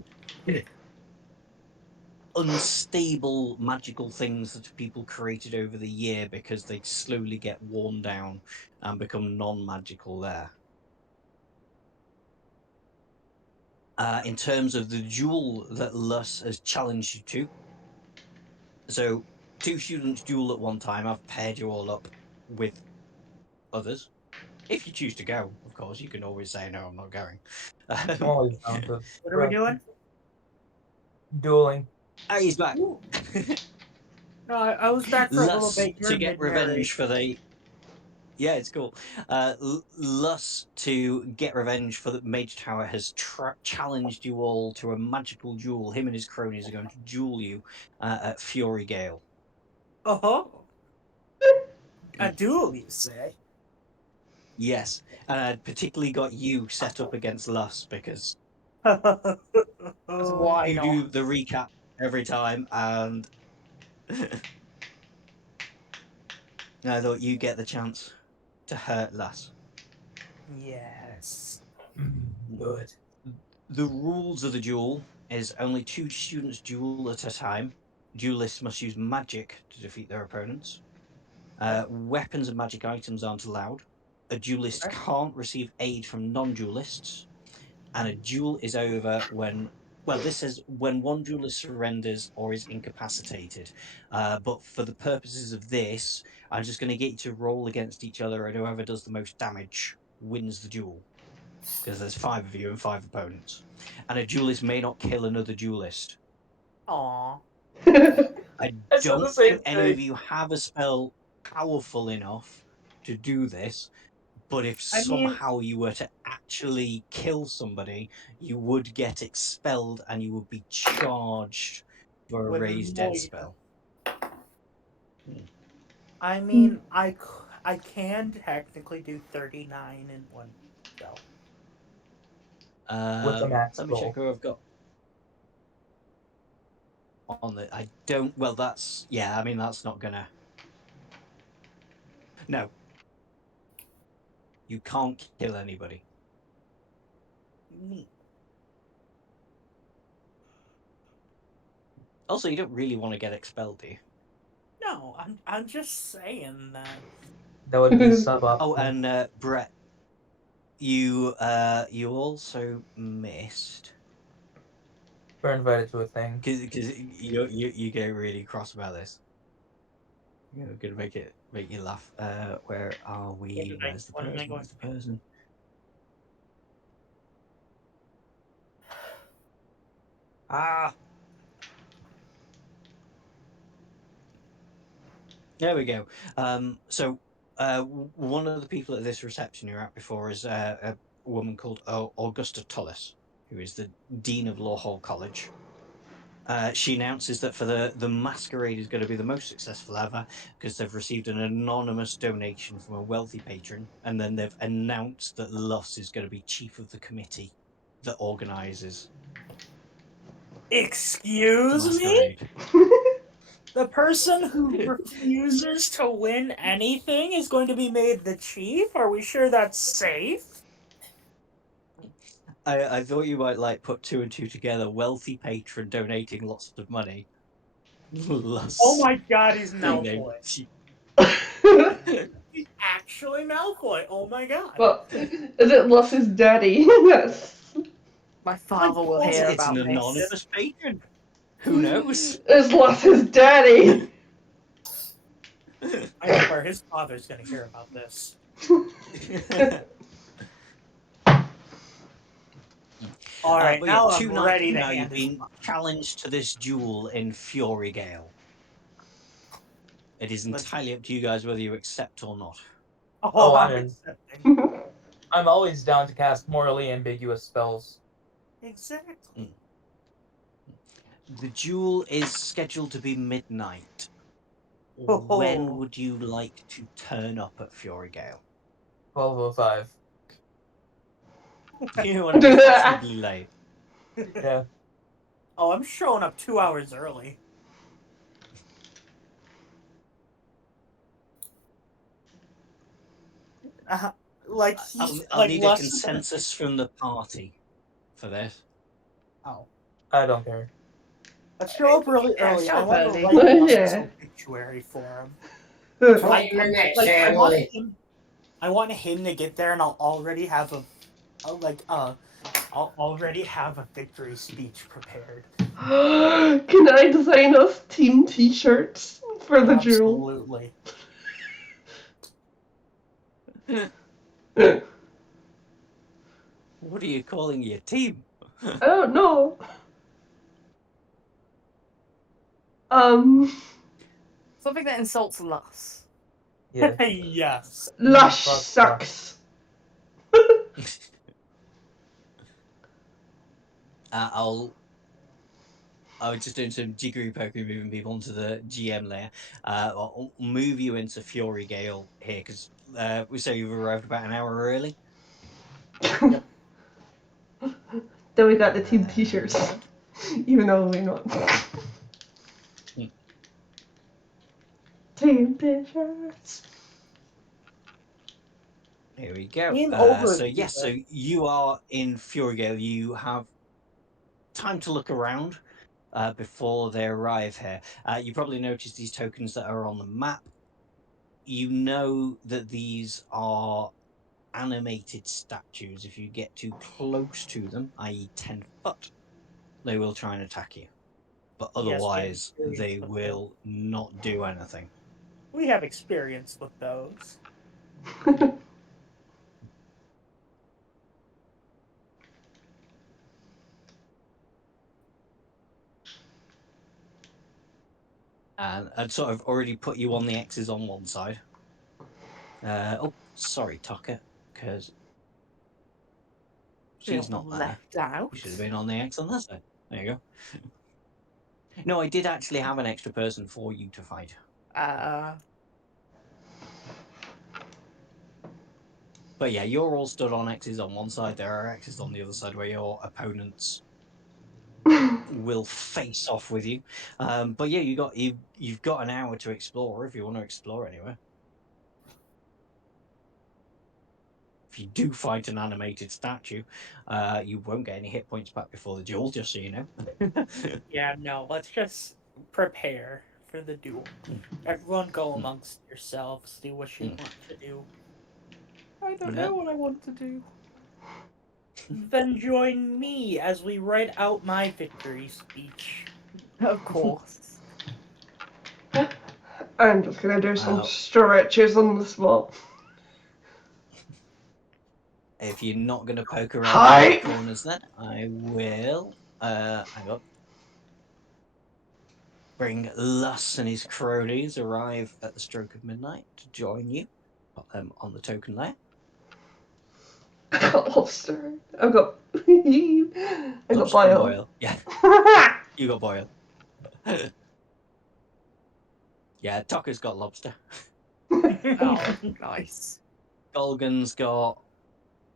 unstable magical things that people created over the year because they slowly get worn down and become non-magical there. In terms of the duel that Lus has challenged you to, so 2 students duel at one time. I've paired you all up with others. If you choose to go, of course, you can always say, no, I'm not going. I'm always down to What are we doing? dueling. Oh, he's back. Ooh. No, I was back for a little Lust bit. You're to get revenge for the... Yeah, it's cool. Lust to get revenge for the Mage Tower has challenged you all to a magical duel. Him and his cronies are going to duel you at Fury Gale. Oh, a duel, you say? Yes, and I particularly got you set up against Lust because Why you not? do the recap every time, and I thought you get the chance to hurt Lust. Yes. Good. The rules of the duel is only 2 students duel at a time. Duelists must use magic to defeat their opponents. Weapons and magic items aren't allowed. A duelist can't receive aid from non-duelists. And a duel is over when, well, this says when one duelist surrenders or is incapacitated. But for the purposes of this, I'm just going to get you to roll against each other, and whoever does the most damage wins the duel. Because there's 5 of you and 5 opponents. And a duelist may not kill another duelist. Aw. I I said the don't same think any of thing. you have a spell powerful enough to do this, but if I mean, somehow you were to actually kill somebody, you would get expelled and you would be charged for a with raised dead more. spell. I mean, I can technically do 39 in one go. With the max Let me check roll. who I've got on the. I don't. Well, that's yeah. I mean, that's not gonna. No. You can't kill anybody. Neat. Also, you don't really want to get expelled, do you? No, I'm just saying that. That would be suboptimal. Oh, and Brett, you also missed We're invited to a thing. because you get really cross about this. You're gonna make you laugh. Where are we? Where's the What am I person? going Where's the person? Ah, there we go. So one of the people at this reception you're at before is a woman called Augusta Tullis, who is the dean of Lawhall College. She announces that for the masquerade is going to be the most successful ever because they've received an anonymous donation from a wealthy patron, and then they've announced that Luss is going to be chief of the committee that organises the Excuse me? masquerade. The person who refuses to win anything is going to be made the chief? Are we sure that's safe? I thought you might like put two and two together. Wealthy patron donating lots of money. Luss. Oh my god, he's being named Malfoy. chief. He's actually Malfoy. Oh my god. Well, is it Luss's daddy? Yes. My father will It's- hear It's about an this. anonymous patron. Who knows? It's Luss's daddy. I swear his father's gonna hear about this. Alright, but now yeah, I'm 2 nights ready to now you've hand this been challenged to this duel in Fury Gale. It is entirely up to you guys whether you accept or not. Oh, I'm I'm in. accepting. I'm always down to cast morally ambiguous spells. Exactly. The duel is scheduled to be midnight. Oh. When would you like to turn up at Fury Gale? 12:05. You want to be fashionably late. Yeah. Oh, I'm showing up 2 hours early. Like he's I'll like need a less than- consensus from the party for this. Oh, I don't care. let's show up really Yeah, early. show I up want early. to write Russell's Yeah. obituary for him. 20 minutes I want early. him. I want him to get there, and I'll already have I'll already have a victory speech prepared. Can I design us team T-shirts for the duel? Absolutely. What are you calling your team? I don't know. Something that insults Luss. Yeah. Yes. Lush Fuck sucks. I was just doing some jiggery pokery, moving people onto the GM layer. I'll move you into Fury Gale here because we say you've arrived about an hour early. Yep. Then we got the team T-shirts, even though we're not. Team T-shirts. Here we go. Game over. So yes, so you are in Fury Gale. You have time to look around before they arrive here. You probably noticed these tokens that are on the map. You know that these are animated statues. If you get too close to them, i.e. 10 foot, they will try and attack you. But Yes, we have otherwise, experience they with will not do anything. We have experience with those. And I'd sort of already put you on the X's on one side. Oh, sorry, Tucker, because she's Feel not there. left out. You should have been on the X on that side. There you go. No, I did actually have an extra person for you to fight. But yeah, you're all stood on X's on one side. There are X's on the other side where your opponents will face off with you. But yeah, you've got an hour to explore if you want to explore anywhere. if you do fight an animated statue, you won't get any hit points back before the duel, just so you know. Yeah, no, let's just prepare for the duel. Everyone go amongst yourselves, do what you want to do. I don't Yeah. know what I want to do. Then join me as we write out my victory speech. Of course. I'm just gonna do some Wow. stretches on the spot. If you're not going to poke around Hi. the corners, then I will. Hang on. Bring Lus and his cronies arrive at the stroke of midnight to join you. Put them on the token layer. I got lobster. I've got. I got Lobster boil. boil. Yeah, you got boil. Yeah, Tucker's got lobster. Oh, nice. Golgan's got.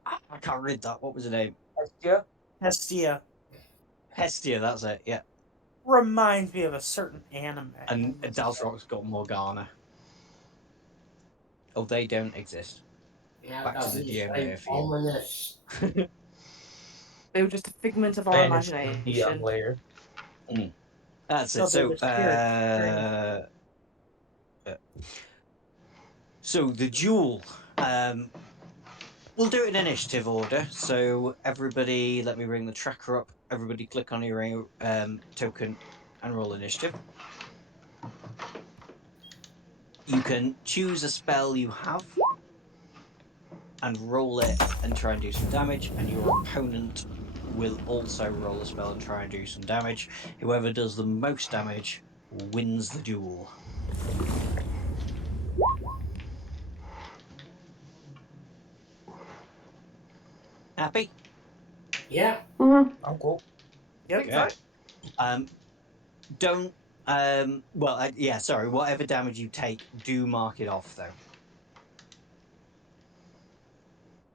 I can't read that. What was her name? Hestia? Hestia Hestia, that's it. Yeah. reminds me of a certain anime. And Dalsrock's got Morgana. Oh, they don't exist. Yeah, Back to that the is GM like here for you. ominous. They were just a figment of our Banished imagination. layer. That's it. No, So, they're the so the duel. We'll do it in initiative order. So everybody, let me bring the tracker up. Everybody, click on your token and roll initiative. You can choose a spell you have and roll it and try and do some damage, and your opponent will also roll a spell and try and do some damage. Whoever does the most damage wins the duel. Happy? Yeah. Mhm. I'm cool. Yep. Think so. Don't yeah, sorry, whatever damage you take, do mark it off though.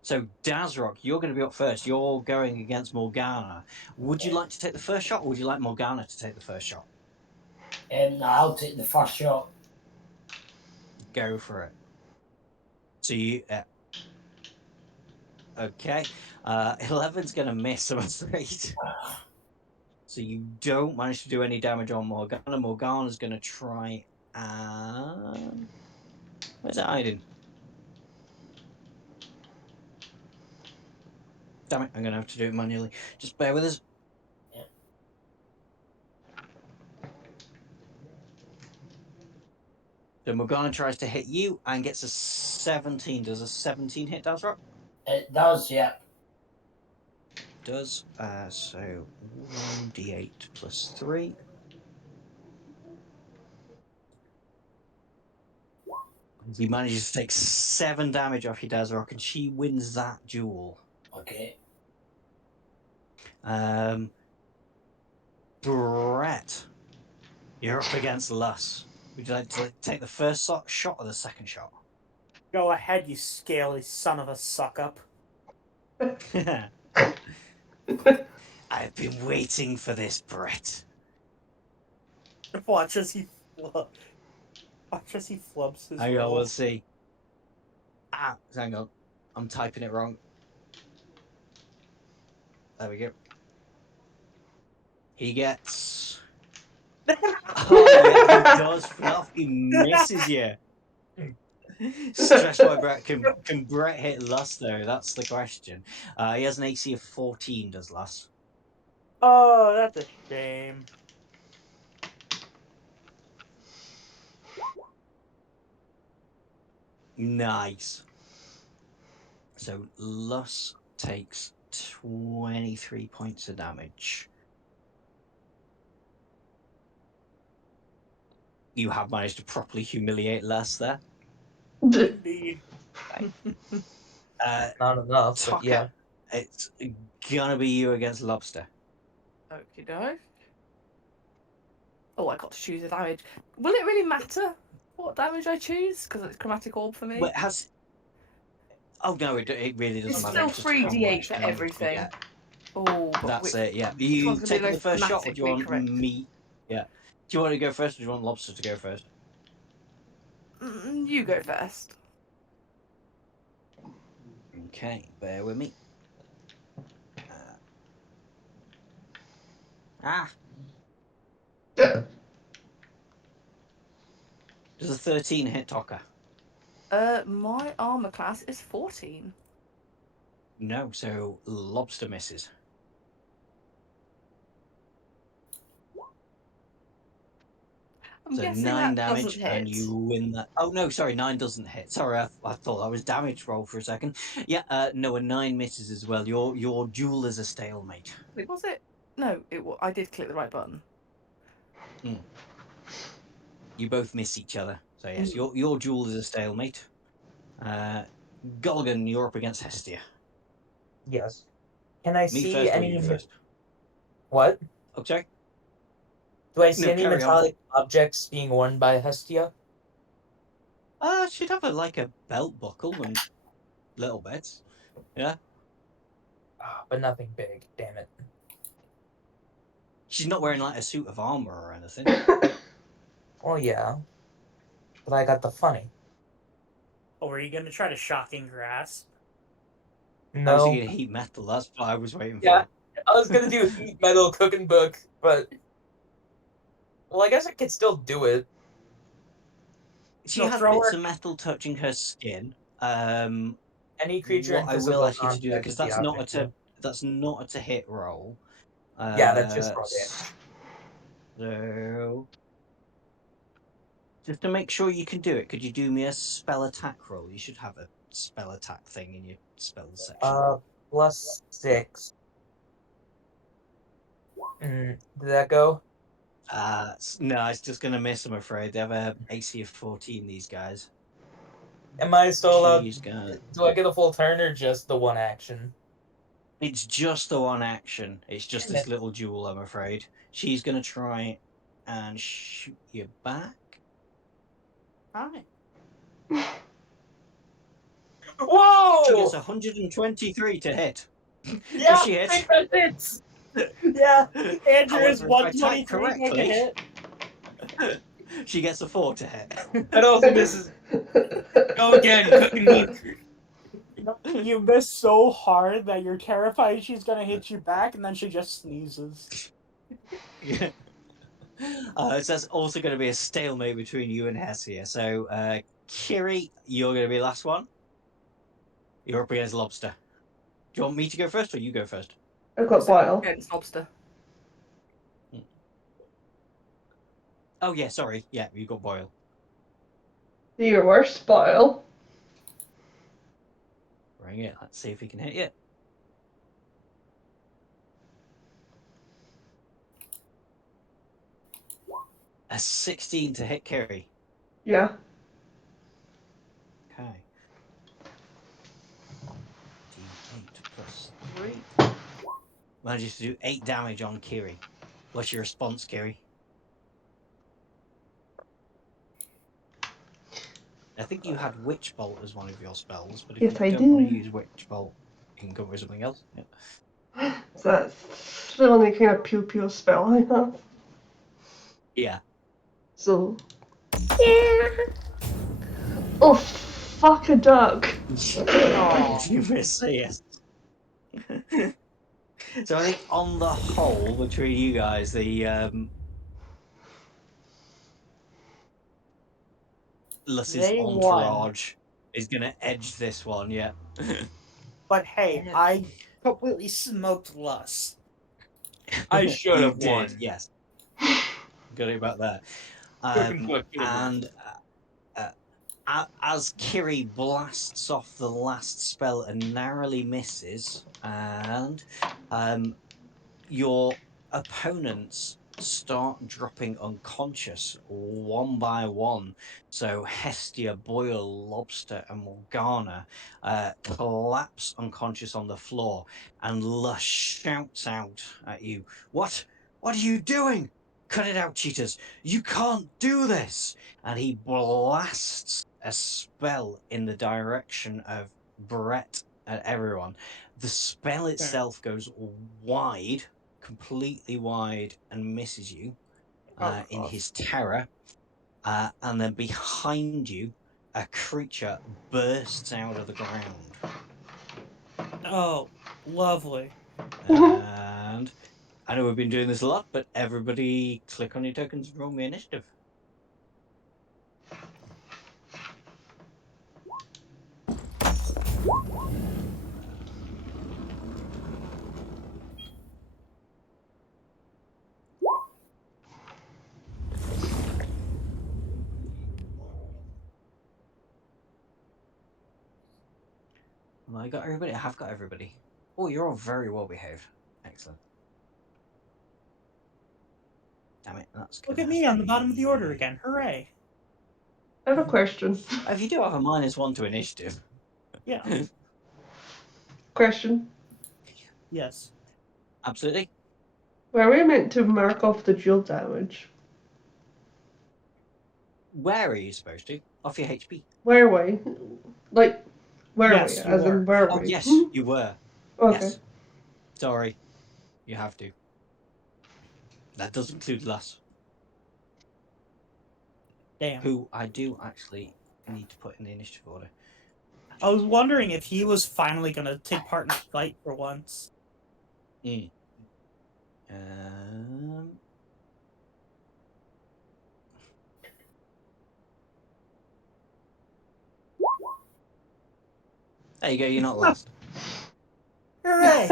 So Dazrock, you're going to be up first. You're going against Morgana. Would you like to take the first shot, or would you like Morgana to take the first shot? No, I'll take the first shot. Go for it. So you okay. 11's going to miss, I'm afraid. So you don't manage to do any damage on Morgana. Morgana's going to try and... Where's it hiding? Damn it, I'm going to have to do it manually. Just bear with us. Yeah. So Morgana tries to hit you and gets a 17. Does a 17 hit Dazrock? It does, yeah. Does. So 1d8 plus 3. He manages to take 7 damage off you, Dazrock, and she wins that duel. Okay. Brett, you're up against Lus. Would you like to take the first shot or the second shot? Go ahead, you scaly son of a suck up. I've been waiting for this, Brett. Watch as he flubs his Hang on, roll. we'll see. Hang on. I'm typing it wrong. There we go. He gets... Oh, yeah, he does fluff. He misses you. Stress by Brett. Can Brett hit Lust, though? That's the question. He has an AC of 14, does Lust? Oh, that's a shame. Nice. So Lust takes 23 points of damage. You have managed to properly humiliate Lust there. Indeed. Not enough, Tucker, but yeah. it's gonna be you against Lobster. Okie doke. Oh, I got to choose a damage. Will it really matter what damage I choose? Because it's chromatic orb for me. Well, oh no, it really doesn't It's matter. still It's just how 3d8 much for damage you everything. get. Oh, but That's it. Yeah. which You one's gonna be taking the first shot, or do you want correct? me? Yeah. Do you want to go first, or do you want Lobster to go first? You go first. Okay, bear with me. Does a 13 hit Tocker? My armor class is 14. No, so Lobster misses. I'm So guessing 9 that damage, doesn't hit. and you win that. Oh no, sorry, 9 doesn't hit. Sorry, I thought that was damage roll for a second. Yeah, no, a 9 misses as well. Your duel is a stalemate. Wait, was it? No, I did click the right button. You both miss each other. So yes, your duel is a stalemate. Golgan, you're up against Hestia. Yes. Can I Me see first or any? you first? What? Okay. Do I see No, any carry on. metallic objects being worn by Hestia? She'd have like a belt buckle and little bits. Yeah. But nothing big. Damn it. She's not wearing like a suit of armor or anything. Well, yeah. But I got the funny. Oh, were you gonna try to shocking grasp? I was No. thinking heat metal. That's what I was waiting Yeah. for. I was gonna do heat metal cooking book, but well, I guess I could still do it. She No, has throw bits her- of metal touching her skin. Any creature What in I will physical ask you to do, contact because with the that's not object. a to hit roll. Yeah, that's just raw damage. So just to make sure you can do it, could you do me a spell attack roll? You should have a spell attack thing in your spells section. +6. Did that go? No, it's just gonna miss. I'm afraid they have a AC of 14. These guys. Am I still allowed? She's gonna. Do I get a full turn or just the one action? It's just the one action. It's just Damn this it. little duel. I'm afraid she's gonna try and shoot you back. Hi. Whoa! She gets 123 to hit. Yeah, Does she I hit? think that hits. Yeah, Andrew is However, if I type 123 make a hit. she gets a 4 to hit. That also misses. Go again, cooking book. You miss so hard that you're terrified she's gonna hit you back, and then she just sneezes. Yeah. So that's also going to be a stalemate between you and Hessia. So, Kiri, you're going to be the last one. You're up against Lobster. Do you want me to go first or you go first? I've got Boyle. Against Lobster. Oh, yeah, sorry. Yeah, you got Boyle. Do your worst, Boyle. Bring it. Let's see if he can hit you. A 16 to hit Kiri. Yeah. Okay. D8 plus 3. Manages to do 8 damage on Kiri. What's your response, Kiri? I think you had Witch Bolt as one of your spells, but if Yes, you I don't want to do. use Witch Bolt, you can go with something else. Yeah. So that's the only kind of pew-pew spell I have. Yeah. So. Yeah. Oh, fuck a duck. You miss, yes. So I think on the whole, between you guys, the Luss's They entourage is going to edge this one, yeah. But hey, I completely smoked Lus. I should You have won. did, yes. Got it about that. Cooking book. And as Kiri blasts off the last spell and narrowly misses, and your opponents start dropping unconscious one by one. So Hestia, Boyle, Lobster, and Morgana collapse unconscious on the floor, and Lush shouts out at you, What are you doing? Cut it out, cheaters. You can't do this. And he blasts a spell in the direction of Brett and everyone. The spell itself goes wide, completely wide, and misses you in his terror. And then behind you, a creature bursts out of the ground. Oh, lovely. And I know we've been doing this a lot, but everybody click on your tokens and roll me initiative. Well, I got everybody. I have got everybody. Oh, you're all very well behaved. Excellent. Damn it, that's Look gonna at me have on to the bottom of the order be- again. Hooray. I have a question. If you do have a -1 to initiative. Yeah. Question. Yes. Absolutely. Were we meant to mark off the dual damage? Where are you supposed to? Off your HP. Were we? Like, were Yes, we? you As were. in, were Oh, we? yes, you were. Okay. Yes. Sorry. You have to. That does include Lass, Damn. who I do actually need to put in the initiative order. I was wondering if he was finally going to take part in the fight for once. Mm. There you go, you're not last. Hooray!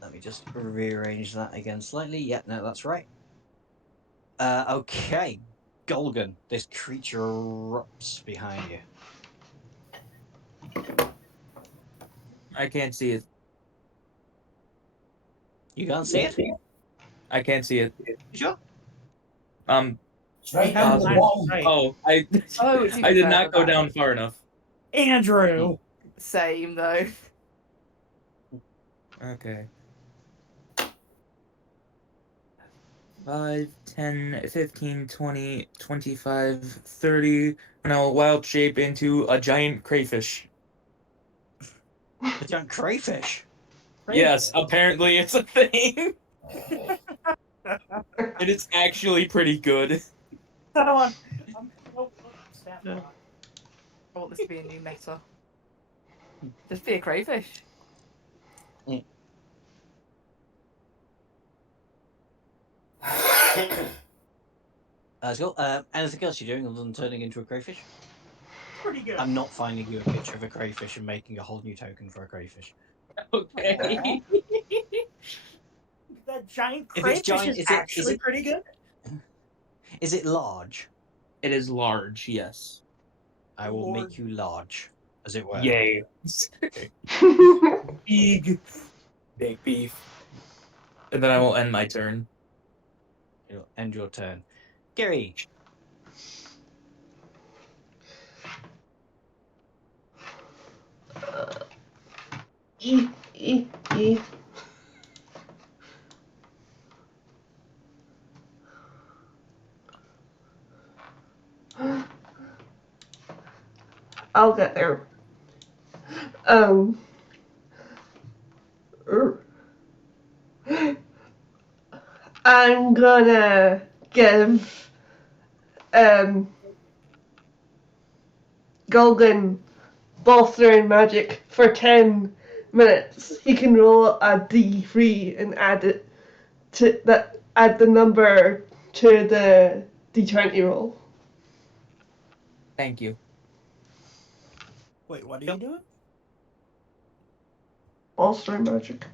Let me just rearrange that again slightly. Yeah, no, that's right. Okay. Golgan, this creature erupts behind you. I can't see it. You can't see it? I can't see it. You sure? It's right You have down the line of bottom. sight. Oh, Oh, it's I even did further not go back. down far enough. Andrew! Same though. Okay. 5, 10, 15, 20, 25, 30, and I'll wild shape into a giant crayfish. A giant crayfish. Yes, apparently it's a thing. It is actually pretty good. I don't want. Staff Yeah. rock. I want this to be a new meta. Just be a crayfish. Let's go. Anything else you're doing other than turning into a crayfish? Pretty good. I'm not finding you a picture of a crayfish and making a whole new token for a crayfish. Okay. That giant If it's crayfish giant, is actually it pretty good. is it large? It is large, yes. I will Lord. make you large, as it were. Yay. Big. Big beef. And then I will end my turn. You'll end your turn. Gary. E. I'll get there. I'm gonna give Golgan bolstering magic for 10 minutes. He can roll a D3 and add it to that. Add the number to the D20 roll. Thank you. Wait, what are you doing? Bolstering magic.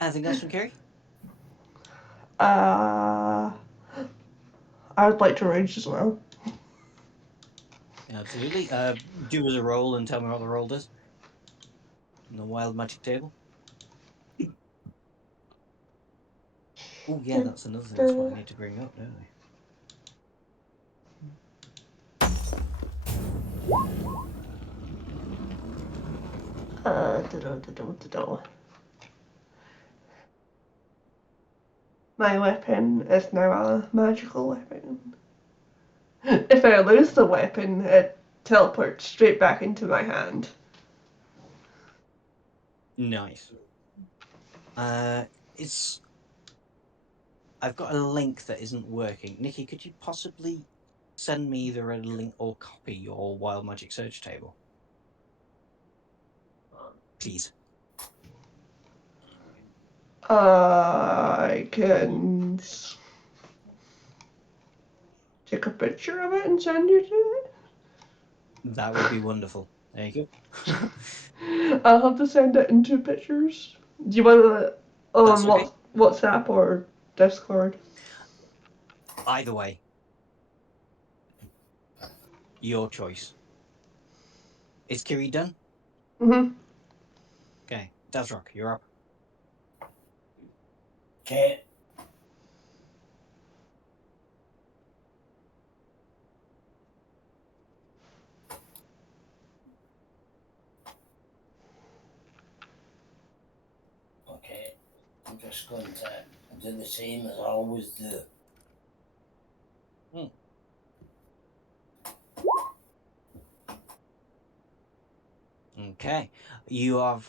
Anything else from Kerry? I would like to rage as well. Absolutely. Do as a roll and tell me what the roll does. On the wild magic table. Oh yeah, that's another thing. That's what I need to bring up, don't I? My weapon is now a magical weapon. If I lose the weapon, it teleports straight back into my hand. Nice. It's I've got a link that isn't working. Nikki, could you possibly send me either a link or copy your Wild Magic search table? Please. I can take a picture of it and send you to it. That would be wonderful. There you go. I'll have to send it in 2 pictures. Do you want it That's on okay. WhatsApp or Discord? Either way. Your choice. Is Kiri done? Mm-hmm. Okay. Dazrock, you're up. Okay. Okay. I'm just going to do the same as I always do. Okay. You have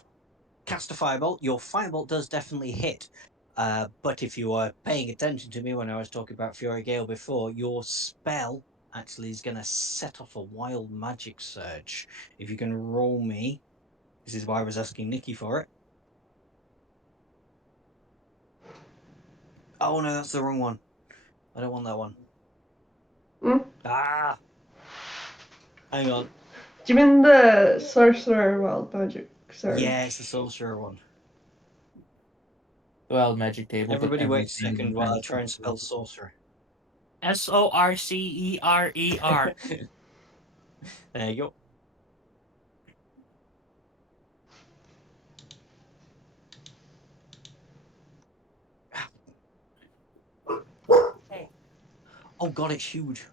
cast a firebolt. Your firebolt does definitely hit. But if you were paying attention to me when I was talking about Fury Gale before, your spell actually is going to set off a wild magic surge. If you can roll me, this is why I was asking Nikki for it. Oh no, that's the wrong one. I don't want that one. Mm? Ah! Hang on. Do you mean the Sorcerer Wild Magic Surge? Yeah, it's the sorcerer one. Wild magic table. but Everybody wait a everything second while I depends try on and spell sorcerer. SORCERER. There you go. Hey, Oh god, it's huge.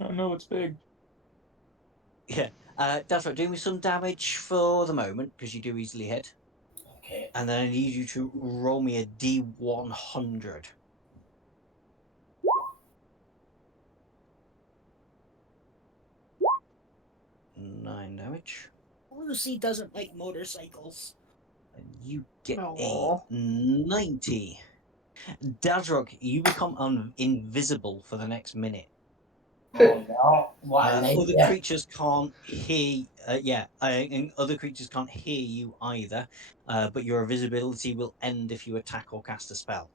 Oh no, it's big. Yeah. That's right. Do me some damage for the moment, because you do easily hit. Okay. And then I need you to roll me a D100. Nine damage. Lucy doesn't like motorcycles. And you get Aw. a 90. Dazrock, you become invisible for the next minute. Oh no. What a Other nightmare. creatures can't hear. And other creatures can't hear you either. But your invisibility will end if you attack or cast a spell.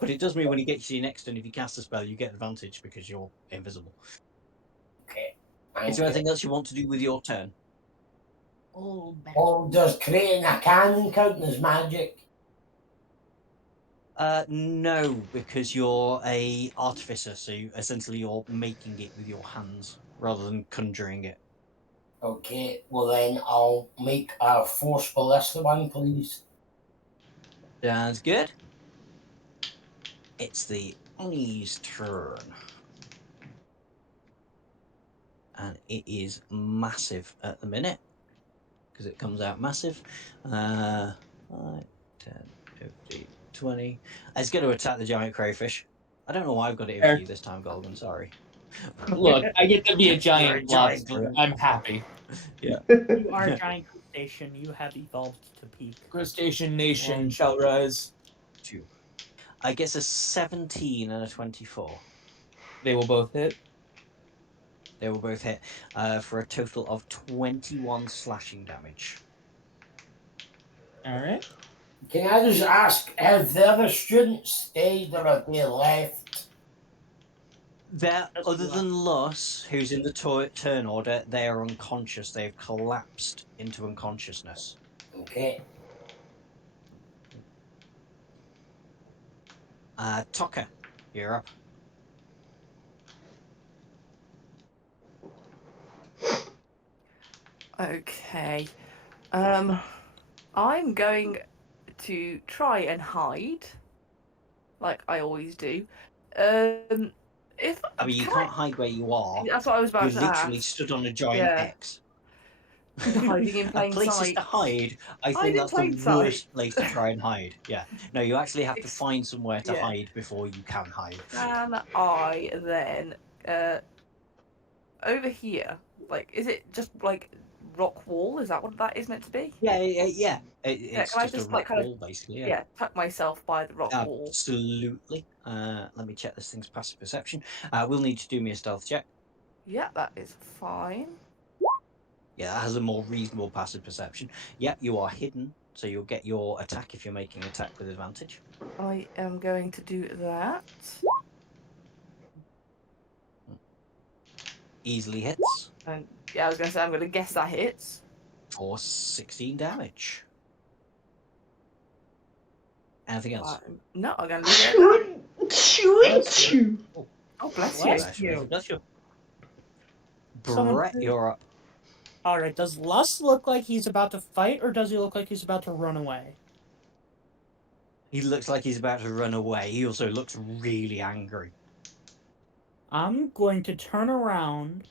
But it does mean when you get to your next turn, if you cast a spell, you get advantage because you're invisible. Okay. Is there anything else you want to do with your turn? Oh, back. Oh, does creating a cannon count as magic? No, because you're a artificer, so essentially you're making it with your hands rather than conjuring it. Okay, well then I'll make a force ballista one, please. Sounds good. It's the Oni's turn. And it is massive at the minute, because it comes out massive. 5, 10, 15, 20. It's going to attack the giant crayfish. I don't know why I've got it in for you this time, Golden, sorry. Look, I get to be a You're a giant giant lobster. I'm happy. Yeah. You are a giant crustacean. You have evolved to peak. Crustacean nation One, shall rise. 2. I guess a 17 and a 24. They will both hit. They will both hit for a total of 21 slashing damage. All right. Can I just ask, have the other students stayed or have they left? Other than Luss, who's in the turn order, they are unconscious. They've collapsed into unconsciousness. Okay. Tucker, you're up. Okay. I'm going to try and hide, like I always do. If I mean, you can can't hide where you are. That's what I was You about to literally ask. stood on a giant Yeah. X. Hiding in plain Places sight. to hide, I Hide think in that's the plain sight. worst place to try and hide. Yeah. No, you actually have to find somewhere to Yeah. hide before you can hide. Can I then over here? Like, is it just like rock wall. Is that what that is meant to be? Yeah. Yeah, It's can I just a just like rock kind of wall, basically. Yeah. tuck myself by the rock wall? Absolutely. Let me check this thing's passive perception. We'll need to do me a stealth check. Yeah, that is fine. Yeah, that has a more reasonable passive perception. Yeah, you are hidden, so you'll get your attack if you're making attack with advantage. I am going to do that. Easily hits And yeah, I was going to say I'm going to guess that hits. for 16 damage. Anything else? No, I'm going to leave it at that. Choo. Oh, bless Bless you. you. That's your Someone Brett, please- you're up. All right. Does Lust look like he's about to fight, or does he look like he's about to run away? He looks like he's about to run away. He also looks really angry. I'm going to turn around.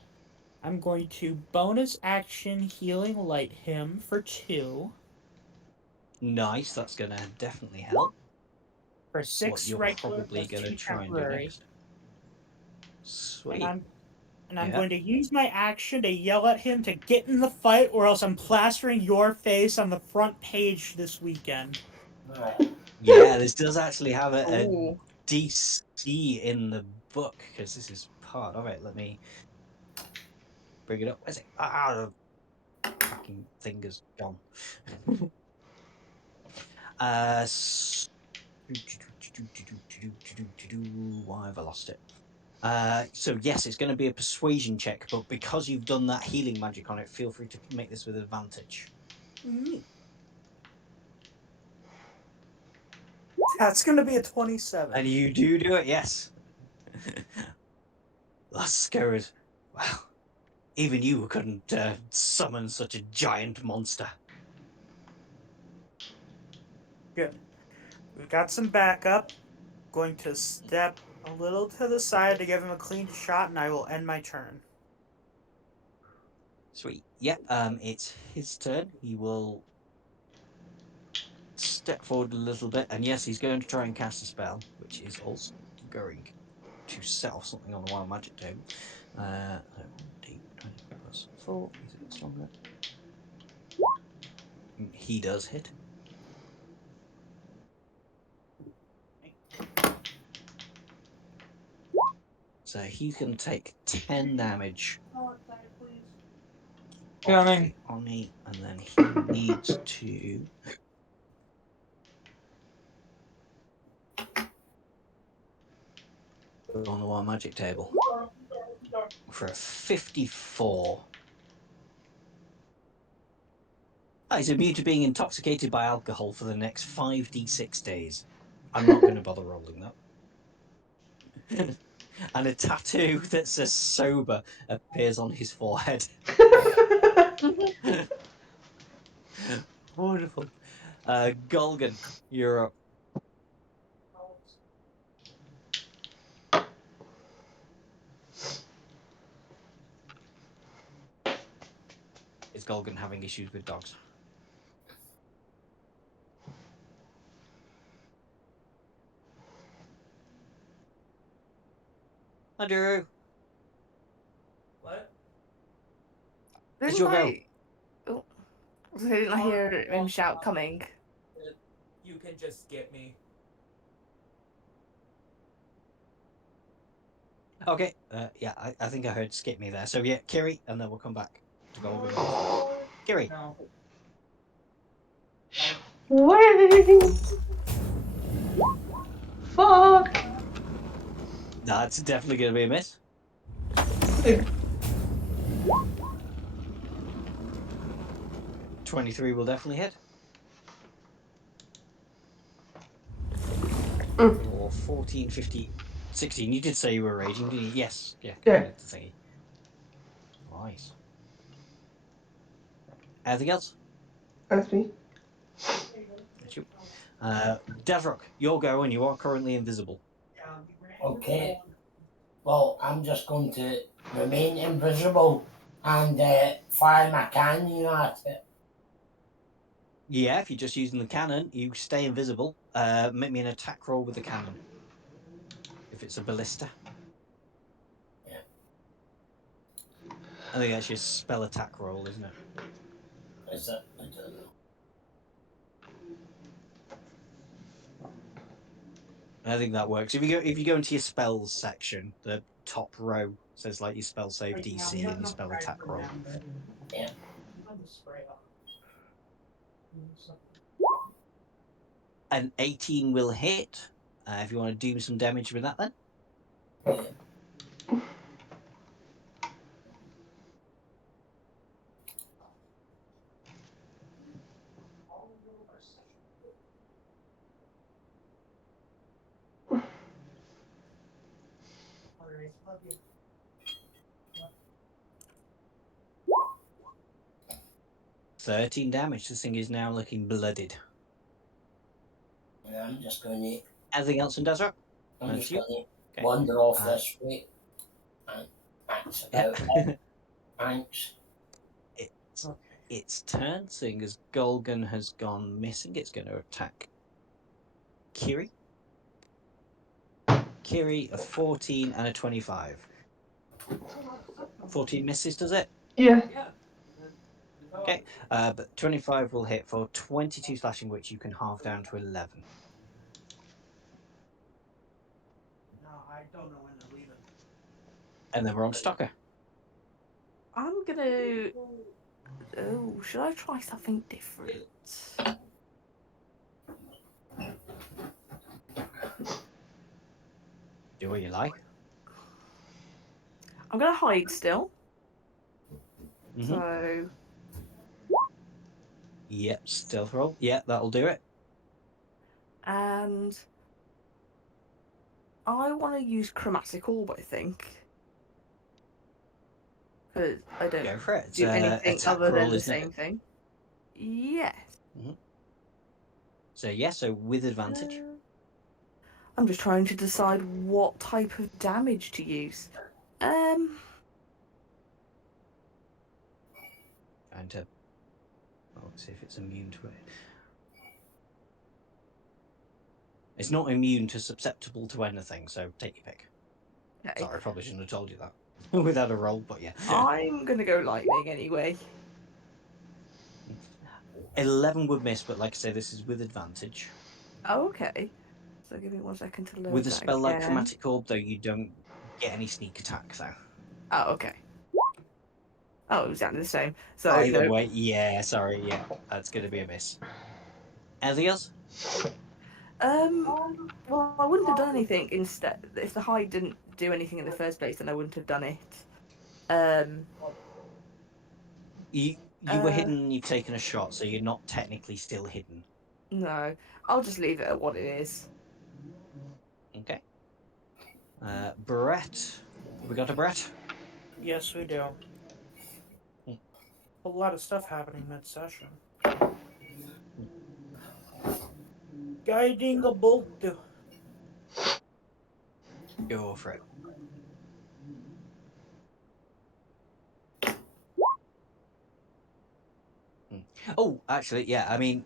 I'm going to bonus action healing light him for 2. Nice, that's going to definitely help. For What 6 you're regular probably plus going to 2 try and do temporary. next. Sweet. And I'm Yeah. going to use my action to yell at him to get in the fight, or else I'm plastering your face on the front page this weekend. Right. Yeah, this does actually have a Ooh. DC in the book, because this is part of it. Let me bring it up. Where's it? The fucking thing is gone. Why have I lost it? So yes, it's going to be a persuasion check, but because you've done that healing magic on it, feel free to make this with advantage. That's going to be a 27. And you do it, yes. That's scary. Wow. Even you couldn't summon such a giant monster. Good. We've got some backup. Going to step a little to the side to give him a clean shot, and I will end my turn. Sweet. Yep, it's his turn. He will step forward a little bit, and yes, he's going to try and cast a spell, which is also going to set off something on the wild magic table. 1d20 plus 4 is a bit stronger. He does hit. So he's going to take 10 damage. Coming. Oni, and then he needs to go on the wild magic table for a 54. He's immune to being intoxicated by alcohol for the next 5d6 days. I'm not going to bother rolling that. And a tattoo that says sober appears on his forehead. Wonderful. Golgan, you're up. Is Golgan having issues with dogs? Andrew, What? it's Didn't your go. I? Oh, didn't I hear him shout coming? You can just get me. Okay, yeah, I think I heard skip me there. So yeah, Kiri, and then we'll come back to Golgan. Kiri. No. Wait. Fuck. That's definitely going to be a miss. 23 will definitely hit. Or 14, 15, 16. You did say you were raging, didn't you? Yes. Yeah. Yeah. The thingy. Right. Anything else? That's me. That's you. Devrock, your go, and you are currently invisible. Okay. Well, I'm just going to remain invisible and fire my cannon at it. Yeah, if you're just using the cannon, you stay invisible. Make me an attack roll with the cannon. If it's a ballista. Yeah. I think that's your spell attack roll, isn't it? Is it? I don't know. I think that works. If you go into your spells section, the top row says like your spell save DC and your spell attack roll. Yeah. An 18 will hit. If you want to do some damage with that, then. Yeah. Yeah. 13 damage. This thing is now looking blooded. Yeah, I'm just going to. Anything else in Desert? I'm That's just you. going to Okay. wander off this way. And that's about Yeah. it. Thanks. Its turn, seeing as Golgan has gone missing, it's going to attack Kiri. Kiri, a 14 and a 25. 14 misses, does it? Yeah. Okay. But 25 will hit for 22 slashing, which you can halve down to 11. No, I don't know when to leave it. And then we're on Stocker. I'm gonna. Oh, should I try something different? Do what you like. I'm gonna hide still. Mhm. So Yep, stealth roll. Yeah, that'll do it. and I want to use chromatic orb, I think, because I don't Go for it. It's do anything attack other roll, than the isn't same it? thing. Yes. So yeah, so with advantage. I'm just trying to decide what type of damage to use. Trying to see if it's immune to it. It's not immune to susceptible to anything, so take your pick. Okay. Sorry, I probably shouldn't have told you that without a roll, but yeah. I'm gonna go lightning anyway. 11 would miss, but like I say, this is with advantage. Oh, okay. So give me 1 second to load With a that spell like again. Chromatic Orb, though, you don't get any sneak attack, though. Oh, okay. Oh, exactly the same. So Either no. way, yeah, sorry, yeah, that's going to be a miss. Anything else? Well, I wouldn't have done anything instead if the hide didn't do anything in the first place. Then I wouldn't have done it. You were hidden, you've taken a shot, so you're not technically still hidden. No, I'll just leave it at what it is. Okay. Brett. Have we got a Brett? Yes, we do. A lot of stuff happening mid-session. Guiding a bolt. Go for it. Oh, actually, yeah, I mean,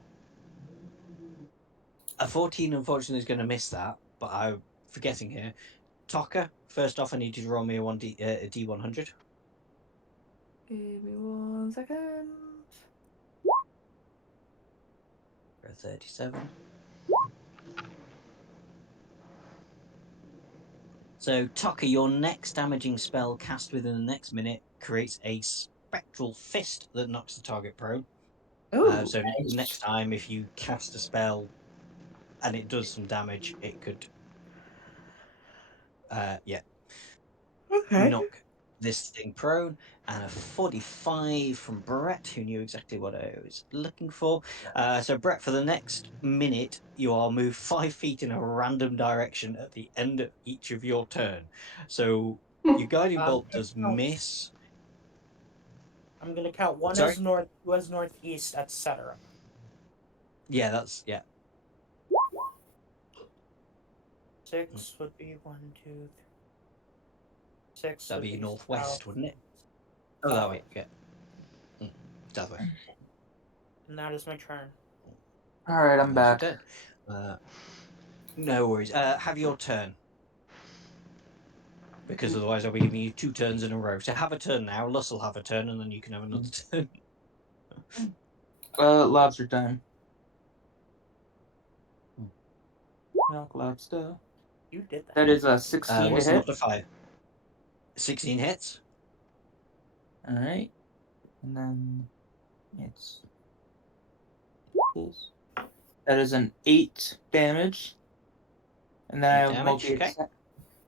a 14 unfortunately is going to miss that, but I'm forgetting here. Tocker, first off, I need you to roll me a D100. Give me 1 second. For a 37. So, Tocker, your next damaging spell cast within the next minute creates a spectral fist that knocks the target prone. Oh, So next time, if you cast a spell and it does some damage, it could, okay. knock this thing prone. And a 45 from Brett, who knew exactly what I was looking for. So Brett, for the next minute, you are moved 5 feet in a random direction at the end of each of your turn. So your guiding bolt does miss. I'm gonna count one Sorry? as north, two as northeast, etc. Yeah, that's yeah. 6 would be 1, 2, 3. 6 That'd would be be northwest, south. wouldn't it? Oh, that way. Yeah. That way. And that is my turn. All right, I'm There's your back. turn. No worries. Have your turn. Because otherwise I'll be giving you 2 turns in a row. So have a turn now. Luss will have a turn, and then you can have another turn. Lobster time. Hmm. Knock lobster. You did that. That is a 16 to What's the hit. modifier? 16 hits. All right, and then it's this. That is an 8 damage, and then I 8 have damage, okay. multi-attack.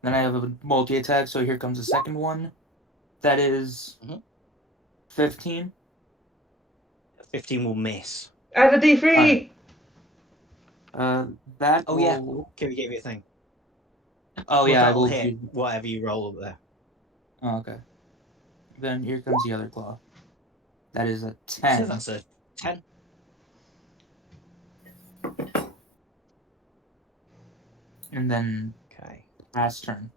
Then I have a multi-attack. So here comes the second one. That is Mhm. 15. 15 will miss. Add a D3. That Oh yeah, will. Kiri gave you a thing. Oh Well, yeah, I that'll will hit do. whatever you roll up there. Oh, okay. Then here comes the other claw. That is a So 10. that's a 10. And then Okay, last turn.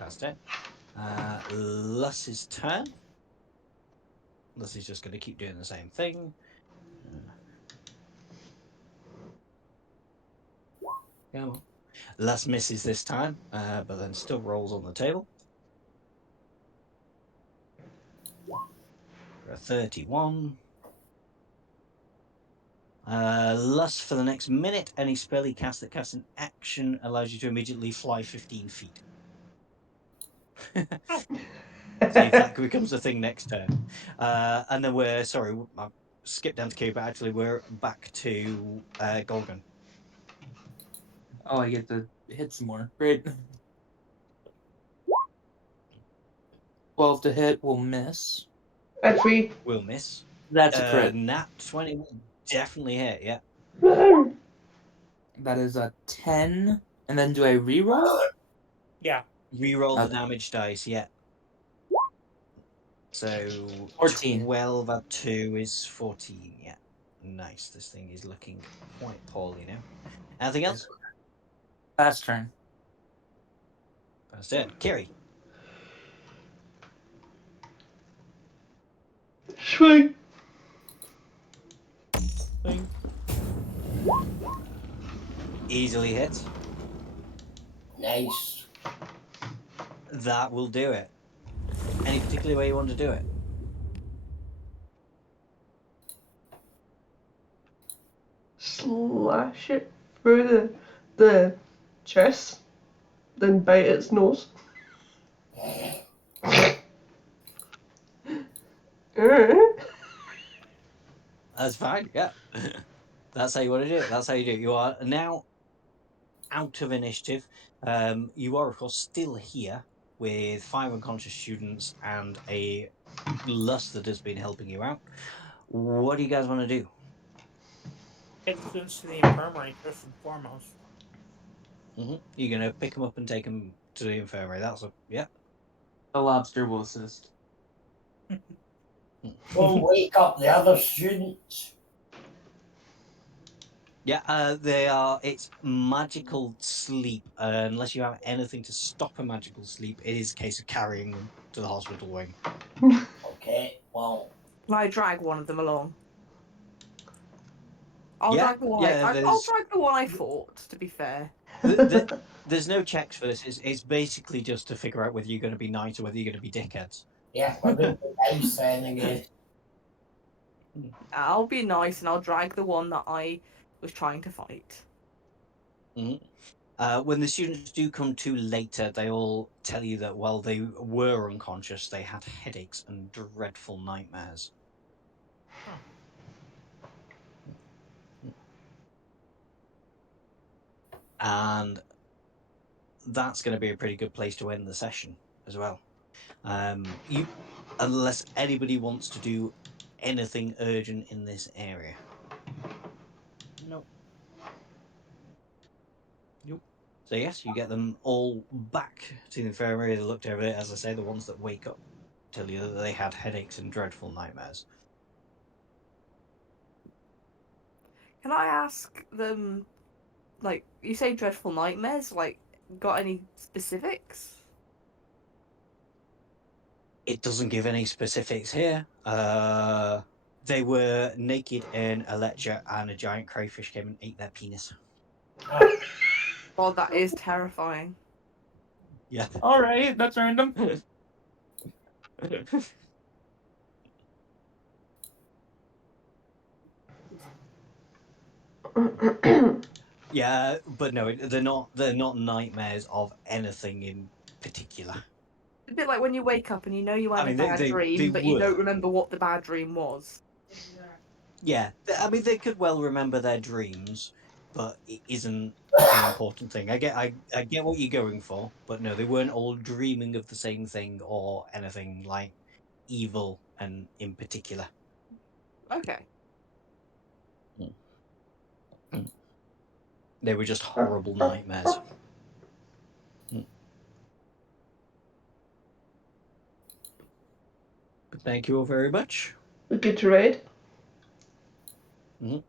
that's it. Luss's turn. Luss is just going to keep doing the same thing. Come on. Luss misses this time, but then still rolls on the table. For a 31. Lust for the next minute. Any spell he casts that casts an action allows you to immediately fly 15 feet. See if that becomes a thing next turn. And then we're sorry, I skipped down to Q, but actually we're back to Golgan. Oh, I get to hit some more. Great. 12 to hit will miss. Add 3. Will miss. That's a crit. Nat 20 will definitely hit. Yeah. That is a 10. And then do I reroll? Yeah. Reroll the Okay. damage dice. Yeah. So 14. 12 add 2 is 14. Yeah. Nice. This thing is looking quite poorly now. Anything else? Last turn. That's it. Kiri. Swing. Easily hit. Nice. That will do it. Any particular way you want to do it? Slash it through the chest, then bite its nose. That's fine. Yeah. That's how you want to do it. That's how you do it. You are now out of initiative. You are, of course, still here with 5 unconscious students and a lust that has been helping you out. What do you guys want to do? Take the students to the infirmary first and foremost. You're going to pick them up and take them to the infirmary. That's a yeah. The lobster will assist. Don't wake up the other students. Yeah, they are. It's magical sleep. Unless you have anything to stop a magical sleep, it is a case of carrying them to the hospital wing. Okay, well, Can I drag one of them along? I'll Yeah, drag the one. yeah, I'll there's- drag the one I fought. To be fair. There's no checks for this. It's basically just to figure out whether you're going to be nice or whether you're going to be dickheads. yeah, we're going to be nice then again. I'll be nice and I'll drag the one that I was trying to fight. When the students do come to later, they all tell you that while they were unconscious, they had headaches and dreadful nightmares. Huh. And that's going to be a pretty good place to end the session as well. Unless anybody wants to do anything urgent in this area. Nope. So yes, you get them all back to the infirmary. They looked over it. As I say, the ones that wake up tell you that they had headaches and dreadful nightmares. Can I ask them, like, you say dreadful nightmares? Like, got any specifics? It doesn't give any specifics here. They were naked in a lecture, and a giant crayfish came and ate their penis. God, that is terrifying. Yeah. All right, that's random. Yeah, but no, they're not. They're not nightmares of anything in particular. A bit like when you wake up and you know you had I mean, a bad they dream, but you were. don't remember what the bad dream was. Yeah, I mean, they could well remember their dreams, but it isn't an important thing. I get what you're going for, but no, they weren't all dreaming of the same thing or anything like evil and in particular. Okay. Mm. They were just horrible nightmares. Thank you all very much. Good to raid.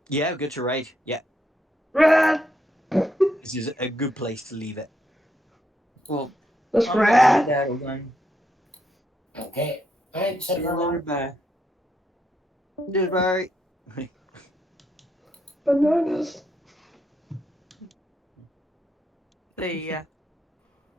Yeah, good to raid. Yeah, Rad! this is a good place to leave it. Well, Let's I'm gonna rad! skedaddle then. Okay. Thanks, See you later, everyone. bye. Goodbye. Bananas. The